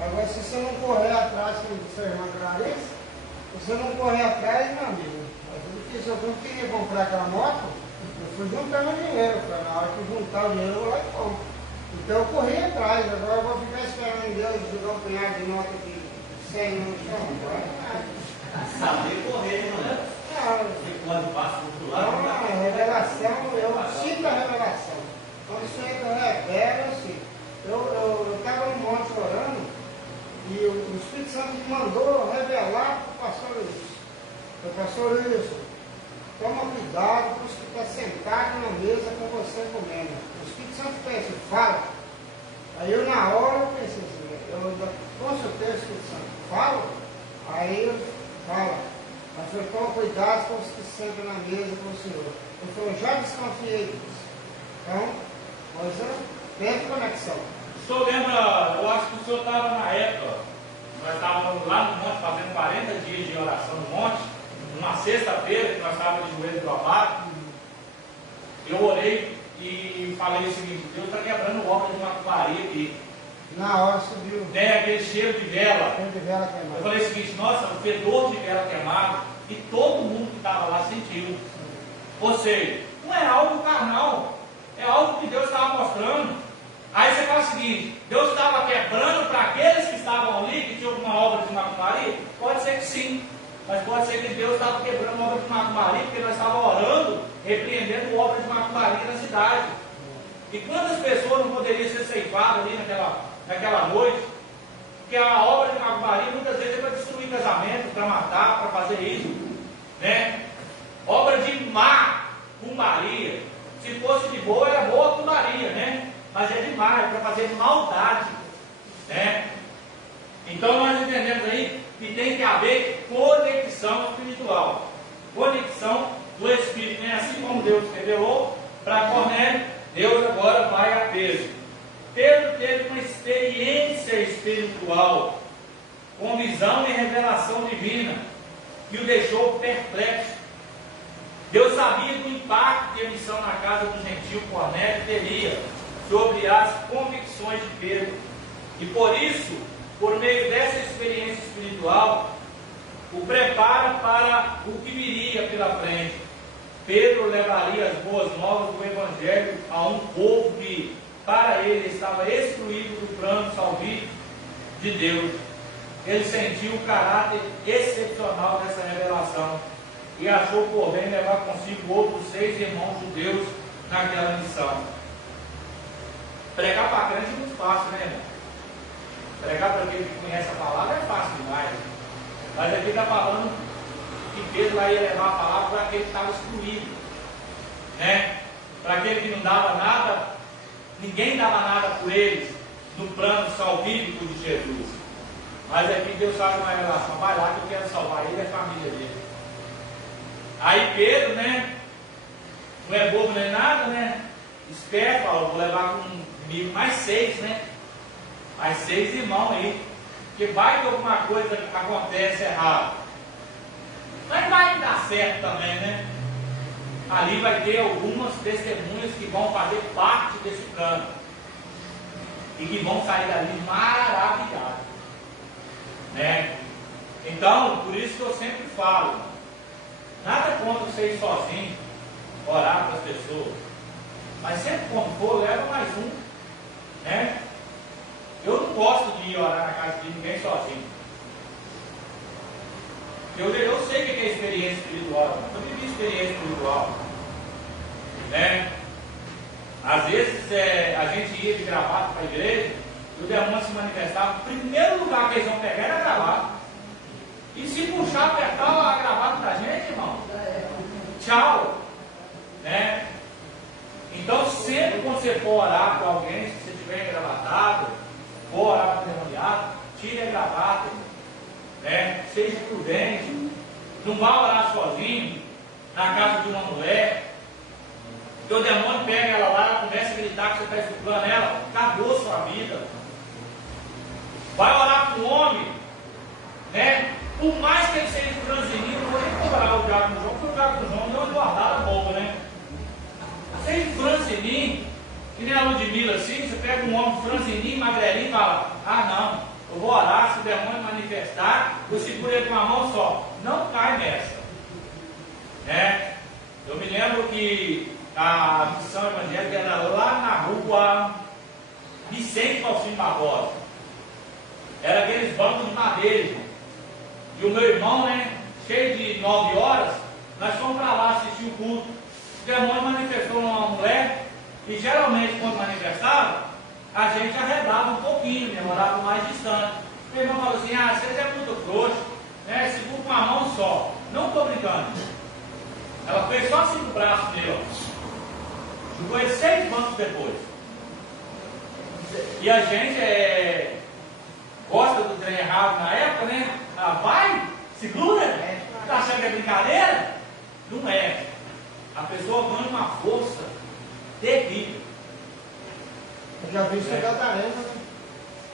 Agora, se você não correr atrás, como disse a irmã Clarice, se você não correr atrás, meu amigo, se eu não queria comprar aquela moto, eu fui juntando dinheiro, na hora que juntar o dinheiro, eu vou lá e compro. Então eu corri atrás, agora eu vou ficar esperando Deus jogar um punhado de nota de 100 no chão. Saber correr, não é? Porque quando passa do outro lado. Então, a revelação, eu sinto a revelação. Quando o Senhor revela, assim, eu estava no monte orando e o Espírito Santo me mandou revelar para o pastor Wilson. O pastor Wilson, toma cuidado com os que estão sentados na mesa com você comendo. O Espírito Santo pensa, fala. Aí eu na hora eu pensei assim, com certeza o Espírito Santo fala, aí eu fala. Mas foi com cuidado com os que sentam na mesa com o Senhor. Ele falou, já desconfiei disso. Então, coisa, tem conexão. O senhor lembra, eu acho que o senhor estava na época, nós estávamos lá no monte fazendo 40 dias de oração no monte, numa sexta-feira que nós estávamos de joelho dobrado. Eu orei e falei o seguinte, Deus está quebrando obra de macumbaria aqui. Na hora subiu. Né, aquele cheiro de vela. Cheiro de vela Eu queimada. falei o seguinte, nossa, o fedor de vela queimada, e todo mundo que estava lá sentiu. Ou seja, não é algo carnal, é algo que Deus estava mostrando. Aí você fala o seguinte, Deus estava quebrando para aqueles que estavam ali, que tinham alguma obra de macumbaria? Pode ser que sim, mas pode ser que Deus estava quebrando obra de macumbaria, porque nós estávamos orando, repreendendo obra de macumbaria na cidade. E quantas pessoas não poderiam ser ceifadas ali naquela noite? Porque a obra de macumbaria muitas vezes é para destruir casamento, para matar, para fazer isso, né? Obra de macumbaria. Se fosse de boa, era boa cumbaria, né? Mas é de má, é para fazer maldade, né? Então nós entendemos aí que tem que haver conexão espiritual, conexão do Espírito, né? Assim como Deus revelou para Cornélio, Deus agora vai a Pedro. Pedro teve uma experiência espiritual, com visão e revelação divina, que o deixou perplexo. Deus sabia do impacto que a missão na casa do gentil Cornélio teria sobre as convicções de Pedro. E por isso, por meio dessa experiência espiritual, o prepara para o que viria pela frente. Pedro levaria as boas novas do Evangelho a um povo que, para ele, estava excluído do plano salvífico de Deus. Ele sentiu o caráter excepcional dessa revelação e achou por bem levar consigo outros 6 irmãos judeus naquela missão. Pregar para crente é muito fácil, né, irmão? Pregar para aquele que conhece a palavra é fácil demais. Mas aqui está falando que Pedro ia levar a palavra para aquele que estava excluído, né? Para aquele que não dava nada, ninguém dava nada por eles no plano salvífico de Jesus. Mas aqui Deus faz uma relação, vai lá que eu quero salvar ele e a família dele. Aí Pedro, né? Não é bobo nem nada, né? Esperto, fala, vou levar comigo mais 6, né? Mais 6 irmãos aí. Porque vai que alguma coisa acontece errado. Mas vai dar certo também, né? Ali vai ter algumas testemunhas que vão fazer parte desse plano. E que vão sair dali maravilhados. Né? Então, por isso que eu sempre falo, nada contra você ir sozinho, orar para as pessoas. Mas sempre quando for, leva mais um. Né? Eu não gosto de ir orar na casa de ninguém sozinho. Eu sei o que é experiência espiritual. Eu vivi experiência espiritual. Né? Às vezes a gente ia de gravata para a igreja, e o demônio se manifestava. O primeiro lugar que eles vão pegar era a gravata. E se puxar, apertar a gravata da gente, irmão, tchau. Né? Então, sempre quando você for orar com alguém, se você estiver engravatado, for orar para o demoniado, tire a gravata, né? Seja prudente. Não vá orar sozinho na casa de uma mulher, porque o demônio pega ela lá, ela começa a gritar que você está estupendo ela, acabou a sua vida. Vai orar com o homem, né? Por mais que ele seja franzininho, não vou nem comparar o Diácono João, porque o Diácono João deu uma guardada boa, né? Sem franzininho, que nem a Ludmilla assim, você pega um homem franzininho, magrelinho e fala, ah não, eu vou orar, se o demônio manifestar, eu seguro ele com a mão só. Não cai nessa. Né? Eu me lembro que a missão evangélica era lá na rua Vicente Faustino Barbosa. Era aqueles bancos de madeira, irmão. E o meu irmão, né, cheio de 9 horas, nós fomos para lá assistir o culto. O demônio manifestou numa mulher, e geralmente quando manifestava, a gente arredava um pouquinho, né, morava mais distante. Meu irmão falou assim, vocês é muito frouxo, né, segura com a mão só. Não estou brincando. Ela fez só assim no braço dele, ó. Jogou ele 6 bancos depois. E a gente gosta do trem errado na época, né? Vai, segura. Está achando que é brincadeira? Não é. A pessoa ganha uma força terrível. Eu já vi isso em Gadarena,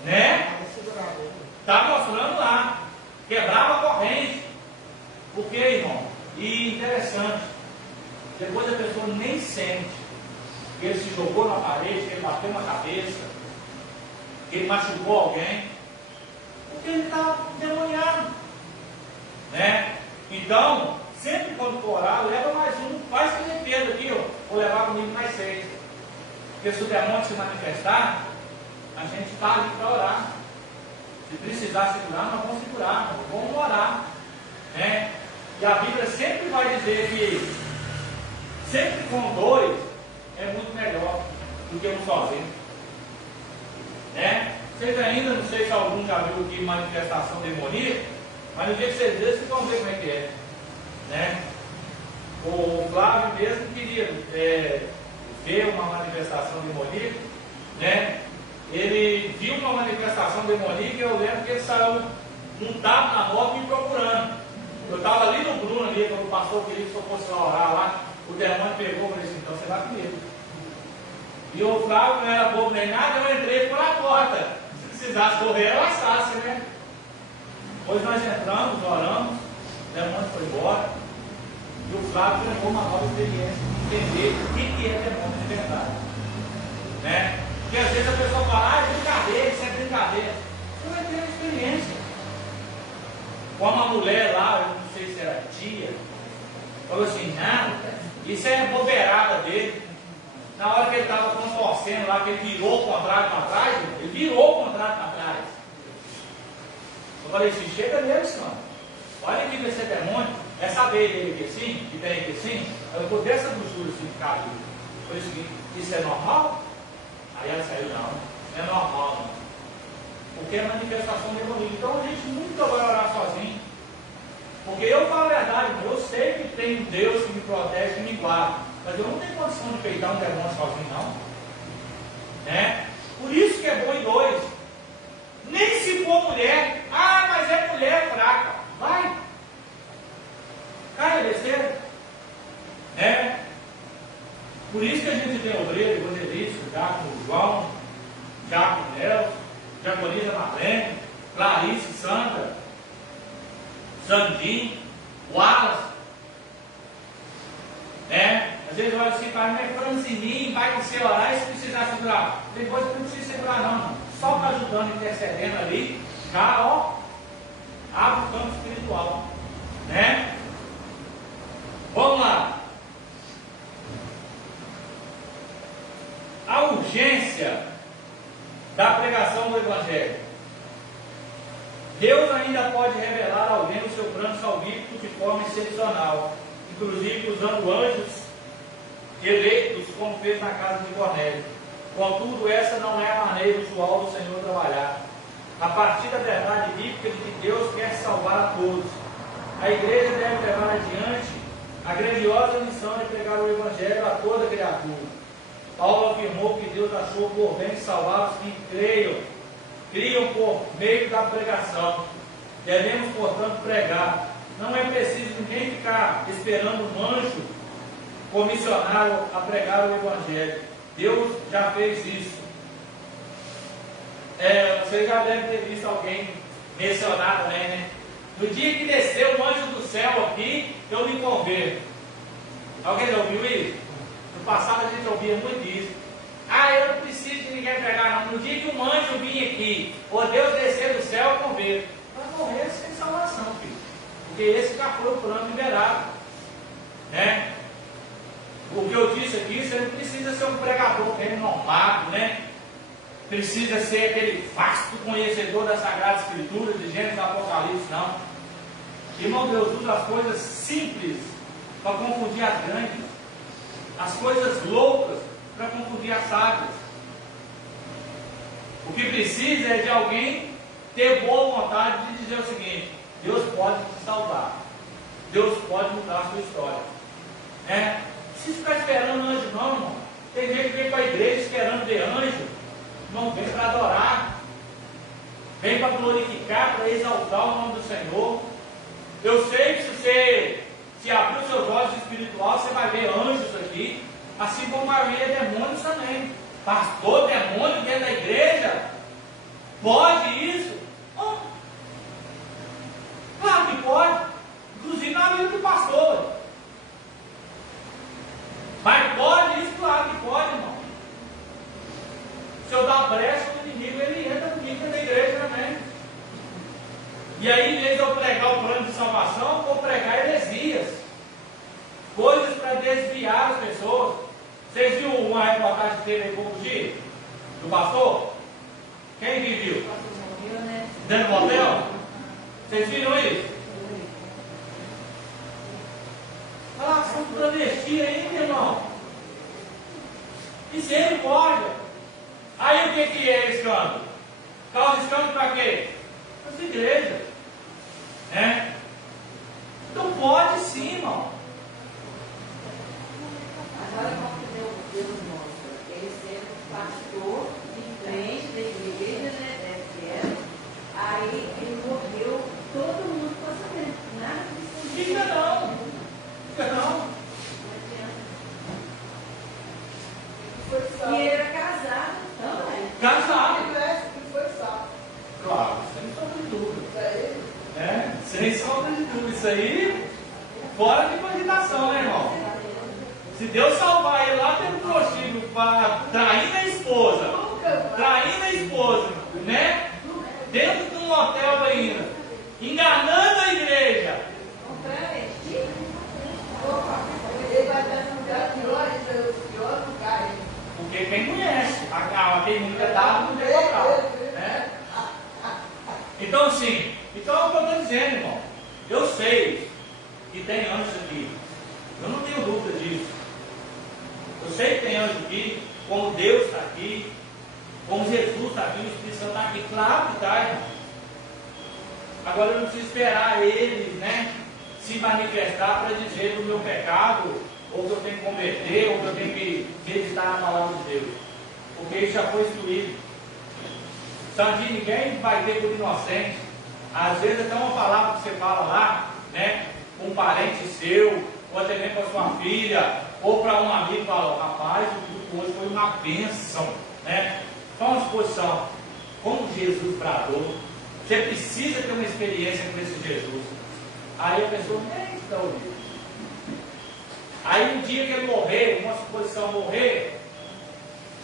Né? segurar ele. Está mostrando lá. Quebrava a corrente. Por quê, irmão? E interessante. Depois a pessoa nem sente que ele se jogou na parede, que ele bateu na cabeça, que ele machucou alguém. Porque ele está endemoniado. Né? Então, sempre quando for orar, leva mais um, faz que nem Pedro aqui, ó, vou levar comigo mais 6. Porque se o demônio se manifestar, a gente está ali para orar. Se precisar segurar, nós vamos segurar, nós vamos orar. Né? E a Bíblia sempre vai dizer que sempre com 2 é muito melhor do que um sozinho. Né? Vocês ainda, não sei se algum já viu aqui manifestação demoníaca, mas no dia que vocês verem, vocês vão ver como é que é. Né? O Flávio mesmo queria ver uma manifestação demoníaca, né? Ele viu uma manifestação demoníaca e eu lembro que ele saiu num tapa na moto me procurando. Eu estava ali no Bruno, ali, quando o pastor queria que eu fosse lá orar lá, o demônio pegou e falei assim, então você vai comigo. E o Flávio não era bobo nem nada, eu entrei por a porta. Se precisasse correr, era mais fácil, né? Depois nós entramos, oramos, o demônio foi embora. E o Flávio ganhou uma nova experiência de entender o que é demônio de verdade. Né? Porque às vezes a pessoa fala, é brincadeira, isso é brincadeira. Você vai ter uma experiência. Como a mulher lá, eu não sei se era tia, falou assim, não, isso é bobeirada dele. Na hora que ele estava contorcendo lá, que ele virou o contrato para trás, ele virou o contrato para trás. Eu falei assim, chega nele, senhor. Olha aqui nesse demônio, essa veia dele aqui assim, que tem aqui assim, eu vou dessa grossura assim, ficar ali. Eu falei o seguinte, isso é normal? Aí ela saiu, não é normal não. Porque é manifestação demoníaca. Então a gente nunca vai orar sozinho. Porque eu falo a verdade, eu sei que tem um Deus que me protege, que me guarda. Mas eu não tenho condição de peitar um demônio sozinho, não. Né? Por isso que é bom em 2. Nem se for mulher. Ah, mas é mulher fraca. Vai. Cai a besteira. Né? Por isso que a gente tem obreiro, evangelista, Diácono João, Diácono Nelson, Diaconisa Marlene, Clarice, Sandra, Sandinho, Wallace. Né? Às vezes eu olho assim, mas é Francininho, vai com você orar e se precisar segurar. Depois não precisa segurar não. Só está ajudando, intercedendo ali, já ó, abre o campo espiritual. Né? Vamos lá. A urgência da pregação do Evangelho. Deus ainda pode revelar a alguém o seu plano salvífico de forma excepcional, inclusive usando anjos eleitos, como fez na casa de Cornélio. Contudo, essa não é a maneira usual do Senhor trabalhar. A partir da verdade bíblica de que Deus quer salvar a todos, a igreja deve levar adiante a grandiosa missão de pregar o Evangelho a toda criatura. Paulo afirmou que Deus achou por bem salvar os que criam por meio da pregação. Devemos, portanto, pregar. Não é preciso ninguém ficar esperando um anjo comissionário a pregar o Evangelho. Deus já fez isso. Você já deve ter visto alguém mencionar também, né? No dia que desceu um anjo do céu aqui, eu me converto. Alguém já ouviu isso? No passado a gente ouvia muito isso. Ah, eu não preciso de ninguém pregar não. No dia que um anjo vinha aqui, ou Deus descer do céu, eu converto. Vai morrer sem salvação, filho. Porque esse já foi o plano liberado. Né? O que eu disse aqui, você não precisa ser um pregador renomado, né? Precisa ser aquele vasto conhecedor da Sagrada Escritura, de Gênesis e Apocalipse, não. Irmão, Deus usa as coisas simples para confundir as grandes, as coisas loucas para confundir as sábias. O que precisa é de alguém ter boa vontade de dizer o seguinte: Deus pode te salvar, Deus pode mudar a sua história. Né? Não precisa ficar esperando anjo, não, irmão. Tem gente que vem para a igreja esperando ver anjo. Não vem para adorar, vem para glorificar, para exaltar o nome do Senhor. Eu sei que se você se abrir os seus olhos espirituais, você vai ver anjos aqui, assim como vai ver demônios também. Pastor, demônio dentro da igreja? Pode isso? Claro que pode, inclusive na vida do pastor. Mas pode isso? Claro que pode, irmão. Se eu dar brecha no inimigo, ele entra comigo dentro da igreja também. E aí, em vez de eu pregar o plano de salvação, eu vou pregar heresias, coisas para desviar as pessoas. Vocês viram uma reportagem que teve aí pouco dia? Do pastor? Quem que viu? Dentro do hotel? Vocês viram isso? Ah, são travesti aí, meu irmão. Misericórdia. Aí o que é escândalo? Causa escândalo para quê? Para as igrejas. Né? Então pode sim, irmão. Agora, como Deus mostra, ele sendo pastor de frente da igreja, né? Aí ele morreu, todo mundo ficou sabendo. Nada disso. Fica não. Fica não. E ele era casado também. Casado. que foi só. Claro, sem sombra de dúvida. Sem sombra de dúvida. Isso aí, fora de cogitação, né, irmão? Se Deus salvar ele lá pelo prostíbulo, traindo a esposa, né? Dentro de um hotel ainda, enganando a igreja. Ele vai estar no lugar pior lugar. Porque quem conhece, quem nunca dá, não tem comprar, né? Então, assim, é o que eu estou dizendo, irmão. Eu sei que tem anjos aqui. Eu não tenho dúvida disso. Eu sei que tem anjos aqui, como Deus está aqui, como Jesus está aqui, o Espírito Santo está aqui. Claro que está, irmão. Agora eu não preciso esperar eles, né, se manifestar para dizer do meu pecado, ou que eu tenho que converter, ou que eu tenho que meditar na palavra de Deus. Porque isso já foi instruído. Sabe, ninguém vai ter por inocente. Às vezes até uma palavra que você fala lá, né, com um parente seu, ou até mesmo para sua filha, ou para um amigo, fala, rapaz, o culto hoje foi uma bênção, né? Só uma exposição. Como Jesus bradou. Você precisa ter uma experiência com esse Jesus. Aí a pessoa nem está ouvindo. Aí um dia que ele morrer, uma suposição morrer,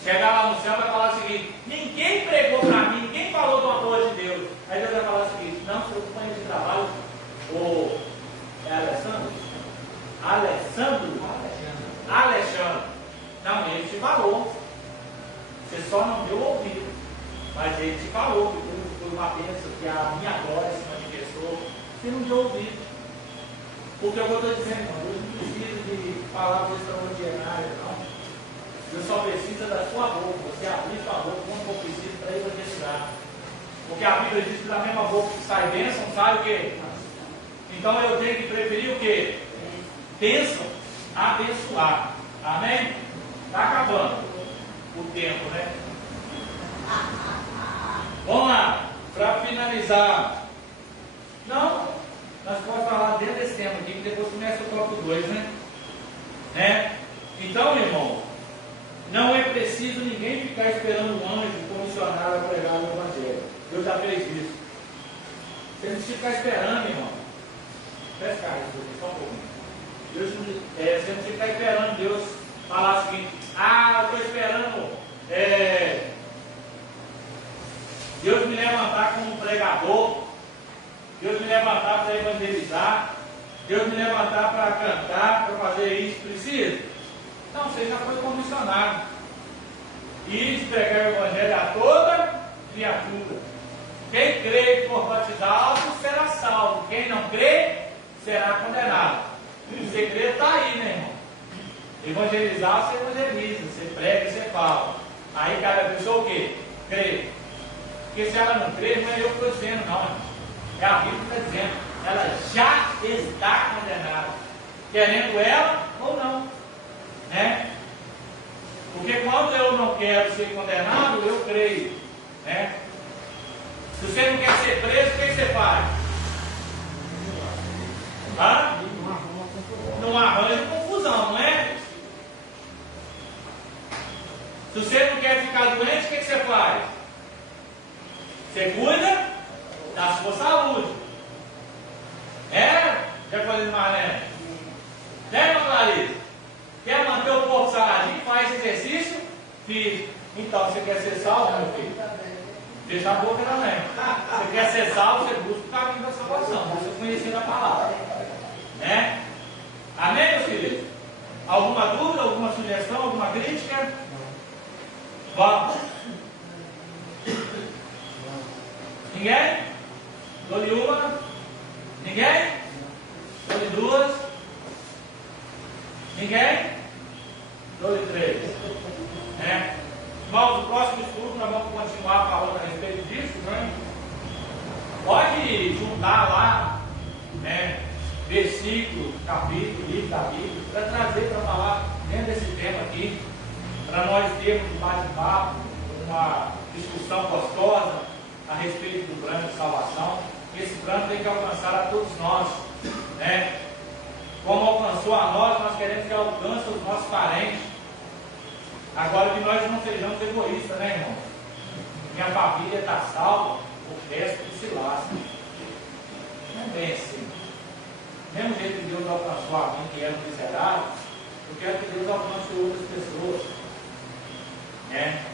chegar lá no céu vai falar o seguinte: ninguém pregou para mim, ninguém falou do amor de Deus. Aí Deus vai falar o seguinte: não, seu companheiro de trabalho, é Alessandro? Alexandre. Não, ele te falou. Você só não deu ouvido. Mas ele te falou que foi uma bênção, que a minha glória se manifestou. Você não deu ouvido. Porque eu estou dizendo, irmão, Deus não precisa de palavras extraordinárias, não. Deus só precisa da sua boca. Você abrir sua boca quando for preciso para evangelizar. Porque a Bíblia diz que da mesma boca que sai bênção, sai o quê? Então eu tenho que preferir o quê? Bênção, abençoar. Amém? Está acabando o tempo, né? Vamos lá, para finalizar. Não, nós podemos falar dentro desse tema aqui, que depois começa o tópico 2, né? Então, meu irmão, não é preciso ninguém ficar esperando um anjo comissionar a pregar o Evangelho. Deus já fez isso. Você não precisa ficar esperando, irmão. Fecha cá, só um pouquinho. Você não precisa ficar esperando Deus falar o seguinte: eu estou esperando Deus me levantar como um pregador, Deus me levantar para evangelizar, Deus me levantar para cantar, para fazer isso. Precisa? Não, você já foi comissionado. E pregar o Evangelho a toda criatura. Quem crê e for batizado será salvo. Quem não crê será condenado. O segredo está aí, né, irmão? Evangelizar, você evangeliza, você prega, você fala. Aí cada pessoa o quê? Crê. Porque se ela não crê, não é eu que estou dizendo, não. É a Bíblia que está dizendo. Ela já está condenada. Querendo ela ou não. Né? Porque quando eu não quero ser condenado, eu creio. Né? Se você não quer ser preso, o que você faz? Hã? Não arruma confusão. Não arranja confusão, não é? Se você não quer ficar doente, o que você faz? Você cuida da sua saúde. É? Jacolino Marlene? Né, Clarice? Quer manter o corpo saradinho? Faz exercício físico. Então, você quer ser salvo, meu filho? Fecha a boca também. Você quer ser salvo, você busca o caminho da salvação. Você conhecer a palavra. Né? Amém, meus queridos? Alguma dúvida, alguma sugestão, alguma crítica? Vamos. Ninguém? Dou-lhe uma? Ninguém? Dou-lhe duas? Ninguém? Dou-lhe três. Né? Irmãos, no próximo estudo nós vamos continuar falando a respeito disso, né? Pode juntar lá, né? Versículo, capítulo, livro da Bíblia, para trazer para falar dentro desse tema aqui, para nós termos um bate-papo, uma discussão gostosa a respeito do plano de salvação. Esse plano tem que alcançar a todos nós, né? Como alcançou a nós queremos que alcance os nossos parentes. Agora que nós não sejamos egoístas, né, irmão? Minha família está salva, o resto que se lasca. Não é bem assim. Mesmo jeito que Deus alcançou a mim, que era um miserável, eu quero que Deus alcance outras pessoas. Né?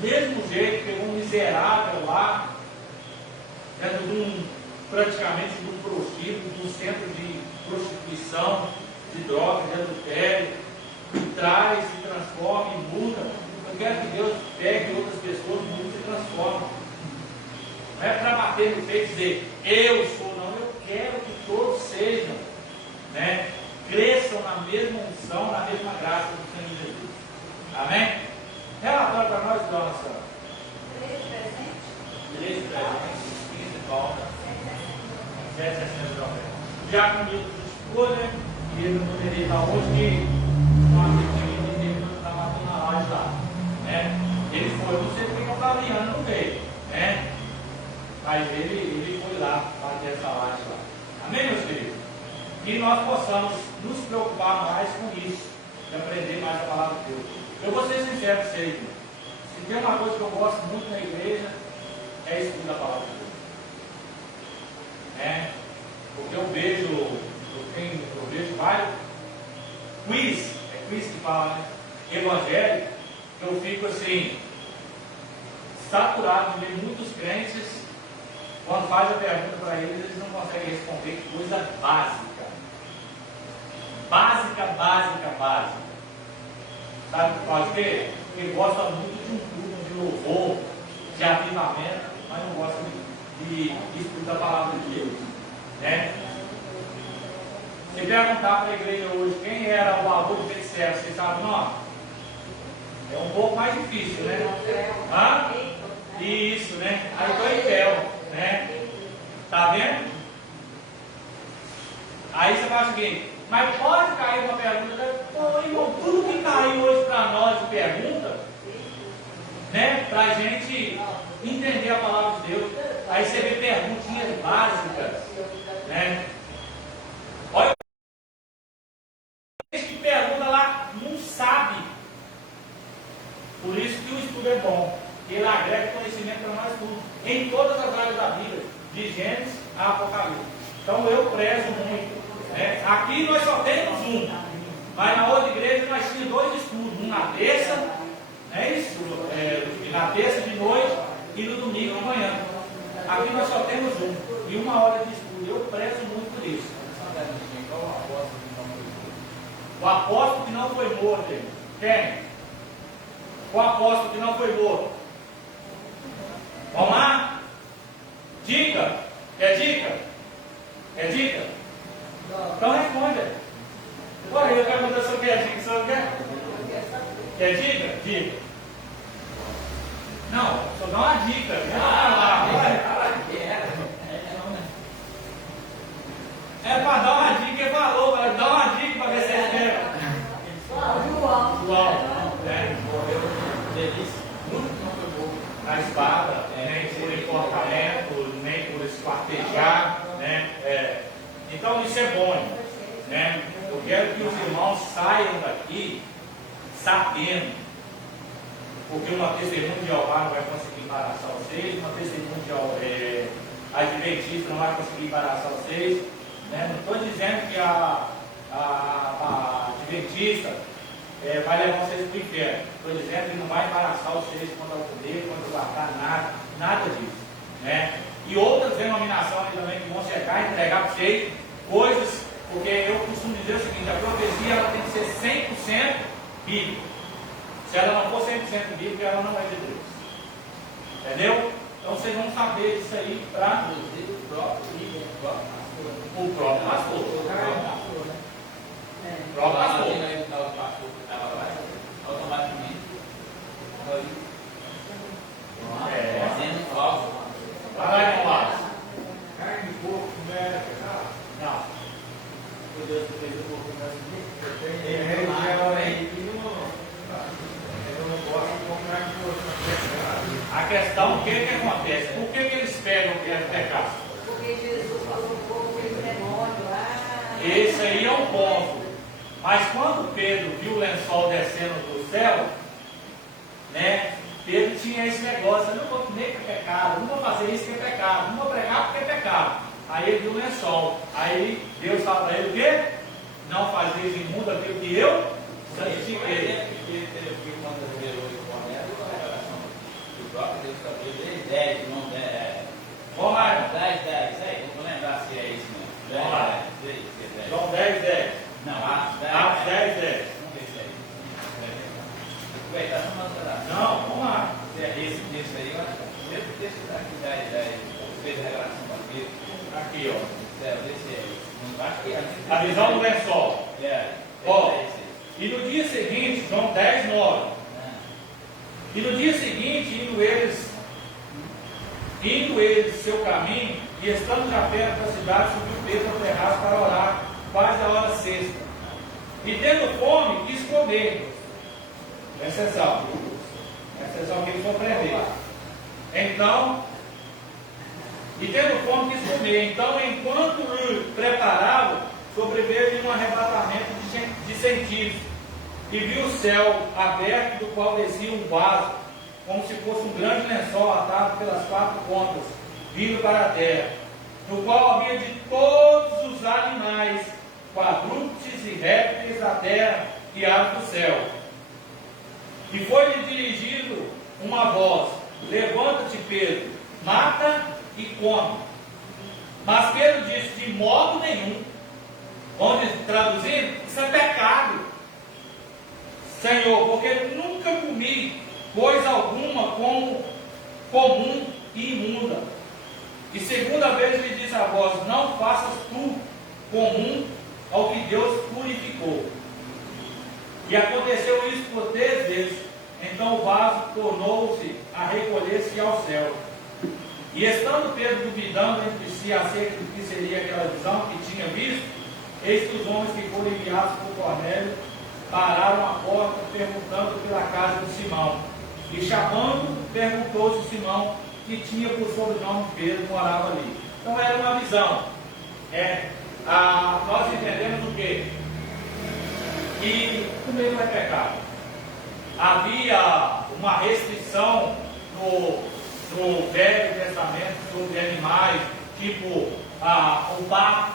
Mesmo jeito que um miserável lá, dentro de praticamente de um prostíbulo, de um centro de prostituição, de droga, de adultério, e traz, se transforma e muda. Eu quero que Deus pegue outras pessoas, mude e se transforme. Não é para bater no peito e dizer, eu sou, não, eu quero que todos sejam, né? Cresçam na mesma unção, na mesma graça do Senhor Jesus. Amém? Relatório para nós, dona Sandra. 13 presentes. 13 presentes, 15 volta, 7,60. Já com livro de escolha, e ele não poderia estar hoje, que uma amiga de Deus está matando na laje lá. Né? Ele foi, não sei porque o Flaviano não veio, né? Mas ele foi lá, bater essa laje lá. Amém, meus queridos? Que nós possamos nos preocupar mais com isso, de aprender mais a palavra de Deus. Eu vou ser sincero com vocês, se tem uma coisa que eu gosto muito na igreja, é estudo da palavra de Deus. Né? Porque eu vejo vários quiz, é quiz que fala, né? Evangelho, eu fico assim, saturado de ver muitos crentes, quando faz a pergunta para eles não conseguem responder coisa básica. Básica. Sabe por quê? Porque gosta muito de um culto, de louvor, de avivamento, mas não gosta de estudo da palavra de Deus. Né? Se perguntar para a igreja hoje quem era o avô de Betséia, vocês sabem o nome? É um pouco mais difícil, né? Hã? Isso, né? Aí estou em pé, né? Tá vendo? Aí você faz o seguinte, mas pode cair uma pergunta, pô, irmão, tudo que caiu hoje para nós de pergunta, né? Para a gente entender a palavra de Deus. Aí você vê perguntinhas básicas, né? Olha, que pergunta lá não sabe. Por isso que o estudo é bom. Ele agrega conhecimento para nós tudo, em todas as áreas da Bíblia, de Gênesis a Apocalipse. Então eu prezo muito. Né? Aqui nós só temos um, mas na outra igreja nós tínhamos 2 estudos, um na terça, né? Isso, na terça de noite e no domingo de manhã. Aqui nós só temos um, e 1 hora de estudo. Eu prezo muito por isso. O apóstolo que não foi morto, quem? O apóstolo que não foi morto. Vamos lá? Dica? Quer dica? Quer dica? Então responde. Olha, eu quero perguntar se eu quero dica, se eu quer. Quer dica? Dica. Não, só dá uma dica. É para dar uma dica, ele falou, para dar uma dica para ver se é quer. João. Morreu delícia. Não foi bom. Na espada, nem por enforcamento, nem por esquartejar, né? Então isso é bom, né? Eu quero que os irmãos saiam daqui sabendo, porque uma testemunha de Jeová não vai conseguir embaraçar vocês, uma testemunha adventista não vai conseguir embaraçar vocês, né? Não estou dizendo que a adventista vai levar vocês para o inferno, estou dizendo que não vai embaraçar vocês quanto ao poder, quanto ao guardar, nada disso, né? E outras denominações também que vão chegar e entregar para vocês coisas, porque eu costumo dizer o seguinte: a profecia ela tem que ser 100% bíblica. Se ela não for 100% bíblica, ela não é de Deus. Entendeu? Então vocês vão saber disso aí para o próprio líder, o próprio pastor. O próprio pastor. Automaticamente. Sendo falso. Vai, irmão Lázaro. Carne de porco não é pecado? Não. Deus fez o porco brasileiro. Eu não gosto de comer carne de porco. A questão, o que acontece? Por que eles pegam o que é pecado? Porque Jesus falou um pouco aquele demônio lá. Esse aí é um ponto. Mas quando Pedro viu o lençol descendo do céu, né? Pedro tinha esse negócio: eu não vou comer que é pecado, não vou fazer isso que é pecado, não vou pregar porque é pecado. Aí ele viu o lençol. Aí Deus fala para ele o quê? Não fazeis imundo aquilo que eu santifiquei. O próprio Deus falou 10, não 10. Vamos lá, 10, 10, vou lembrar se é isso mesmo. Vamos lá. 10. João 10, 10. Não, Atos 10. Atos 10, 10. Vamos ver se é isso. Vai, tá chamando lá. Não, vamos lá. Esse texto aí, eu acho que o mesmo texto aqui fez a revelação para Pedro. Aqui, ó. Vê se é isso. Não acho que é. A visão do lençol. Ó, É esse. e no dia seguinte, João 10, 9. E no dia seguinte, indo eles seu caminho, e estando já perto da cidade, subiu Pedro ao terraço para orar, quase a hora sexta. E tendo fome, quis comer. Exceção que ele compreender. Então, e tendo fome, quis comer. Então, enquanto preparava, sobreveio-lhe um arrebatamento de sentidos. E viu o céu aberto, do qual descia um vaso, como se fosse um grande lençol atado pelas quatro pontas, vindo para a terra, no qual havia de todos os animais, quadrúpedes e répteis da terra e aves do céu. E foi-lhe dirigido uma voz: levanta-te, Pedro, mata e come. Mas Pedro disse: de modo nenhum. Onde traduzindo, isso é pecado, Senhor, porque nunca comi coisa alguma como comum e imunda. E segunda vez lhe disse a voz: não faças tu comum ao que Deus purificou. E aconteceu isso por 3 vezes. Então o vaso tornou-se a recolher-se ao céu. E estando Pedro duvidando entre si acerca do que seria aquela visão que tinha visto, eis que os homens que foram enviados por Cornélio pararam à porta, perguntando pela casa de Simão. E chamando, perguntou-se Simão, que tinha por sobrenome Pedro, morava ali. Então era uma visão. Nós entendemos o quê? Que comer não é pecado. Havia uma restrição no Velho Testamento sobre animais, tipo o pato,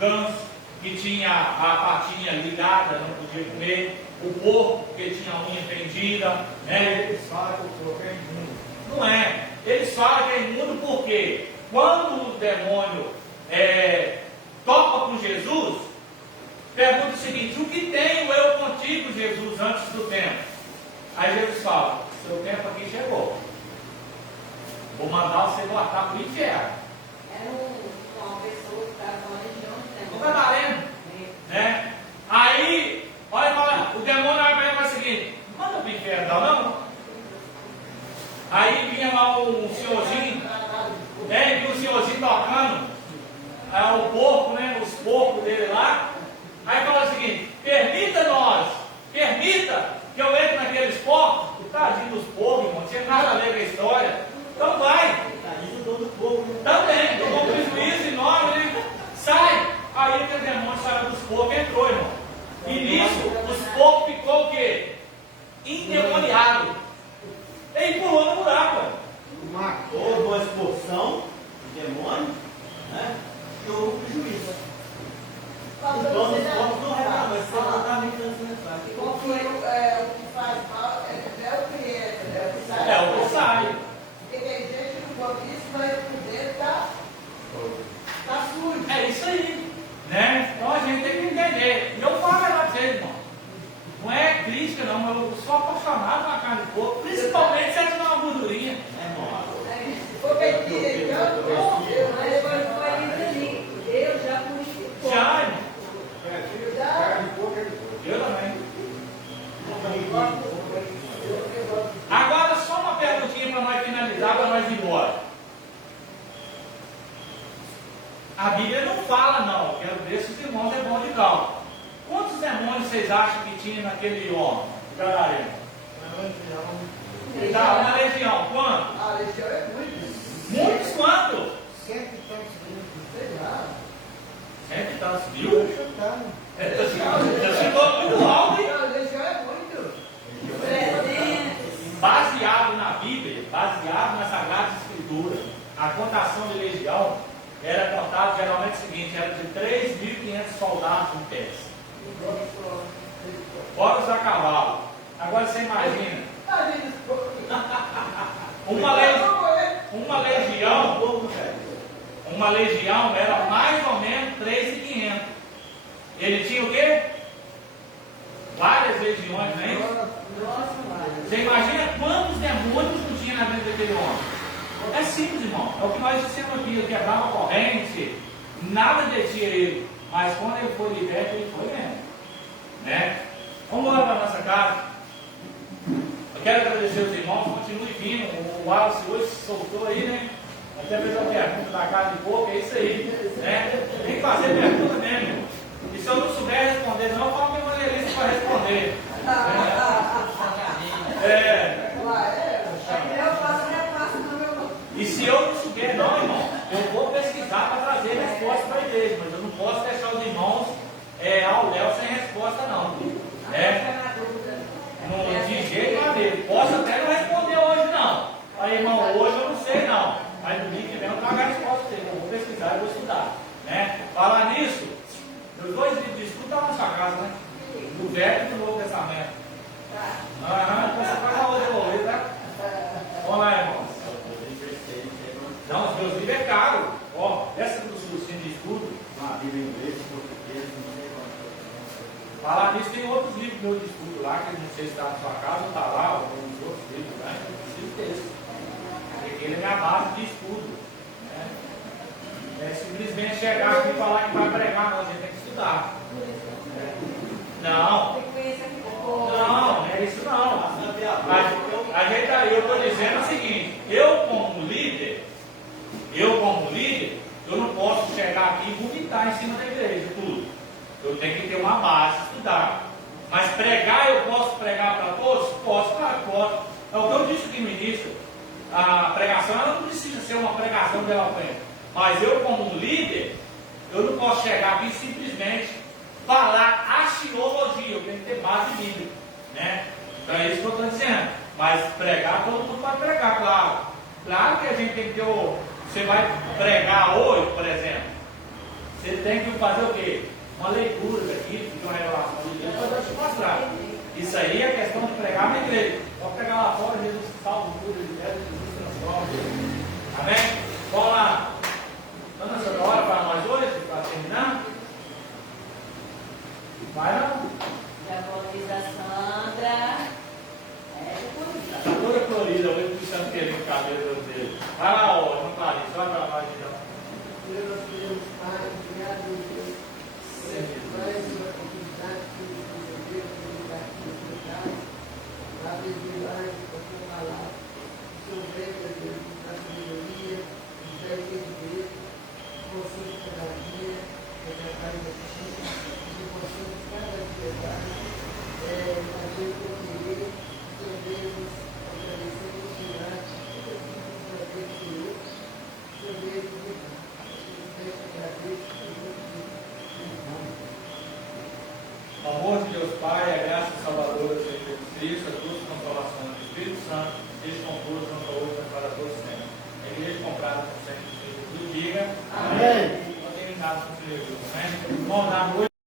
ganso, que tinha a patinha ligada, não podia comer, o porco, que tinha a unha fendida, né? Eles falam que o porco é imundo. Não é. Eles falam que é imundo porque quando o demônio toca com Jesus, pergunta o seguinte: o que tenho eu contigo, Jesus, antes do tempo? Aí Jesus fala: seu tempo aqui chegou. Vou mandar você voltar para o inferno. Era uma pessoa que estava com a legião de Não demônio. está valendo? Né? Aí, olha, o demônio vai para ele e fala o seguinte: manda para o inferno, não? Aí vinha lá um senhorzinho, né? E o senhorzinho tocando o porco, né? Os porcos dele lá. Aí fala o seguinte: permita que eu entre naqueles porcos. Tadinho dos porcos, irmão, não tinha nada a ver com a história. Então vai. Tadinho todo povo. Também, tomou prejuízo. porcos entrou, irmão. E nisso, os porcos ficou o quê? Endemoniado. Ele pulou no buraco. Houve uma expulsão de demônio, né? E houve prejuízo. Então, os povos não reclamam, mas você não está me transmitindo. Qual foi o que faz mal? É o que entra, é o que sai. É o que sai. Porque tem gente que não come isso, mas por dentro tá sujo. É isso aí. Né? Então a gente tem que entender. E eu falo para vocês, irmão. Não é crítica, não, mas eu sou apaixonado pela carne de porco, principalmente se ela tiver uma gordurinha. Porque aqui, mas agora foi ali. Deus já purificou. Já, irmão. Já. Eu também. Agora, só uma perguntinha para nós finalizar, para nós ir embora. A Bíblia não fala, não. Quero ver se os irmãos é bom de cálculo. Quantos demônios vocês acham que tinha naquele homem? Gadareno? Uma legião. Quanto? A legião é muito. Muitos quanto? 100 e tantos mil. Sei lá. 100 e tantos mil? Estou chutando. Já chegou muito alto, hein? A legião é muito. Baseado na Bíblia, baseado nas Sagradas Escrituras, a contação de legião era contada geralmente o seguinte: era de 3.500 soldados em pé. Fora os a cavalo. Agora você imagina. Uma legião era mais ou menos 3.500. Ele tinha o quê? Várias legiões, não é isso? Você imagina quantos demônios não tinha na vida daquele homem? É simples, irmão. É o que nós dissemos aqui. Ele quebrava a corrente, nada detinha ele. Mas quando ele foi liberto, ele foi mesmo. Né? Vamos lá para a nossa casa. Eu quero agradecer os irmãos, continue vindo. O Wallace hoje se soltou aí, né? Até fez uma pergunta da casa de pouco, é isso aí. Né? Tem que fazer pergunta mesmo, irmão. E se eu não souber responder, não, eu falo que eu vou ler isso para responder. E se eu não souber, não, irmão, eu vou pesquisar para trazer resposta para a igreja, mas eu não posso deixar os irmãos ao léu sem resposta, não. Não de jeito maneiro. Posso até não responder hoje, não. Aí, irmão, hoje eu não sei, não. Mas no dia que vem eu trago a resposta dele. Eu vou pesquisar e vou estudar. Né? Falar nisso, meus 2 livros de estudo estão na sua casa, né? Do Velho e do Novo Testamento. Então você faz a outra devolver, tá? Vamos lá, irmãos. Não, os meus livros é caro. Ó, essa do Lucino de estudo. Uma Bíblia em inglês, português, não sei quanto. Falar nisso, tem outros livros meus de estudo lá, que não sei se está na sua casa ou está lá, ou uns outros livros, né? Eu preciso desse. Porque ele é minha base de estudo. Né? É simplesmente chegar aqui e falar que vai pregar, não, a gente tem que estudar. Não. Não, não é isso não. Eu estou dizendo o seguinte, eu como líder, eu não posso chegar aqui e vomitar em cima da igreja, tudo. Eu tenho que ter uma base, estudar. Mas pregar, eu posso pregar para todos? Posso, claro, posso. É o que eu disse aqui no início. A pregação ela não precisa ser uma pregação de eloquência. Mas eu, como líder, eu não posso chegar aqui e simplesmente falar axiologia. Eu tenho que ter base bíblica. Né? Então é isso que eu estou dizendo. Mas pregar, todo mundo pode pregar, claro. Claro que a gente tem que ter Você vai pregar hoje, por exemplo. Você tem que fazer o quê? Uma leitura daqui, de uma revelação de Deus, para Deus te mostrar. Isso aí é questão de pregar na igreja. Pode pregar lá fora, Jesus salva, cura, libera, Jesus transforma. Amém? Vamos lá. Vamos nessa hora para nós hoje, para terminar? Vai não? Já vou avisar a Sandra. Está toda colorida, eu vou puxando aquele cabelo dele. Vai lá, ó, não pare, só para nós então. Deus, Deus, Pai, obrigado, Deus. Mais uma oportunidade que nos deu de lugar aqui no seu casa. Abre demais a tua palavra. O Senhor vem, Deus, na sabedoria, nos dá entendimento, conselho de cada dia, que é capaz de ti, que possamos cada dia mais fazer o que querer, Senhor Deus, agradecemos o Senhor, tudo aquilo que o Senhor Deus criou, Senhor Deus, eu peço agradeço por tudo. O amor de Deus Pai, a graça salvadora de Jesus Cristo, a luz e consolação do Espírito Santo, esteja com todos, não para hoje, mas para todos sempre. A igreja comprada com sempre, Jesus diga. Amém. Não tem nada com o Senhor, né? Bom, na noite.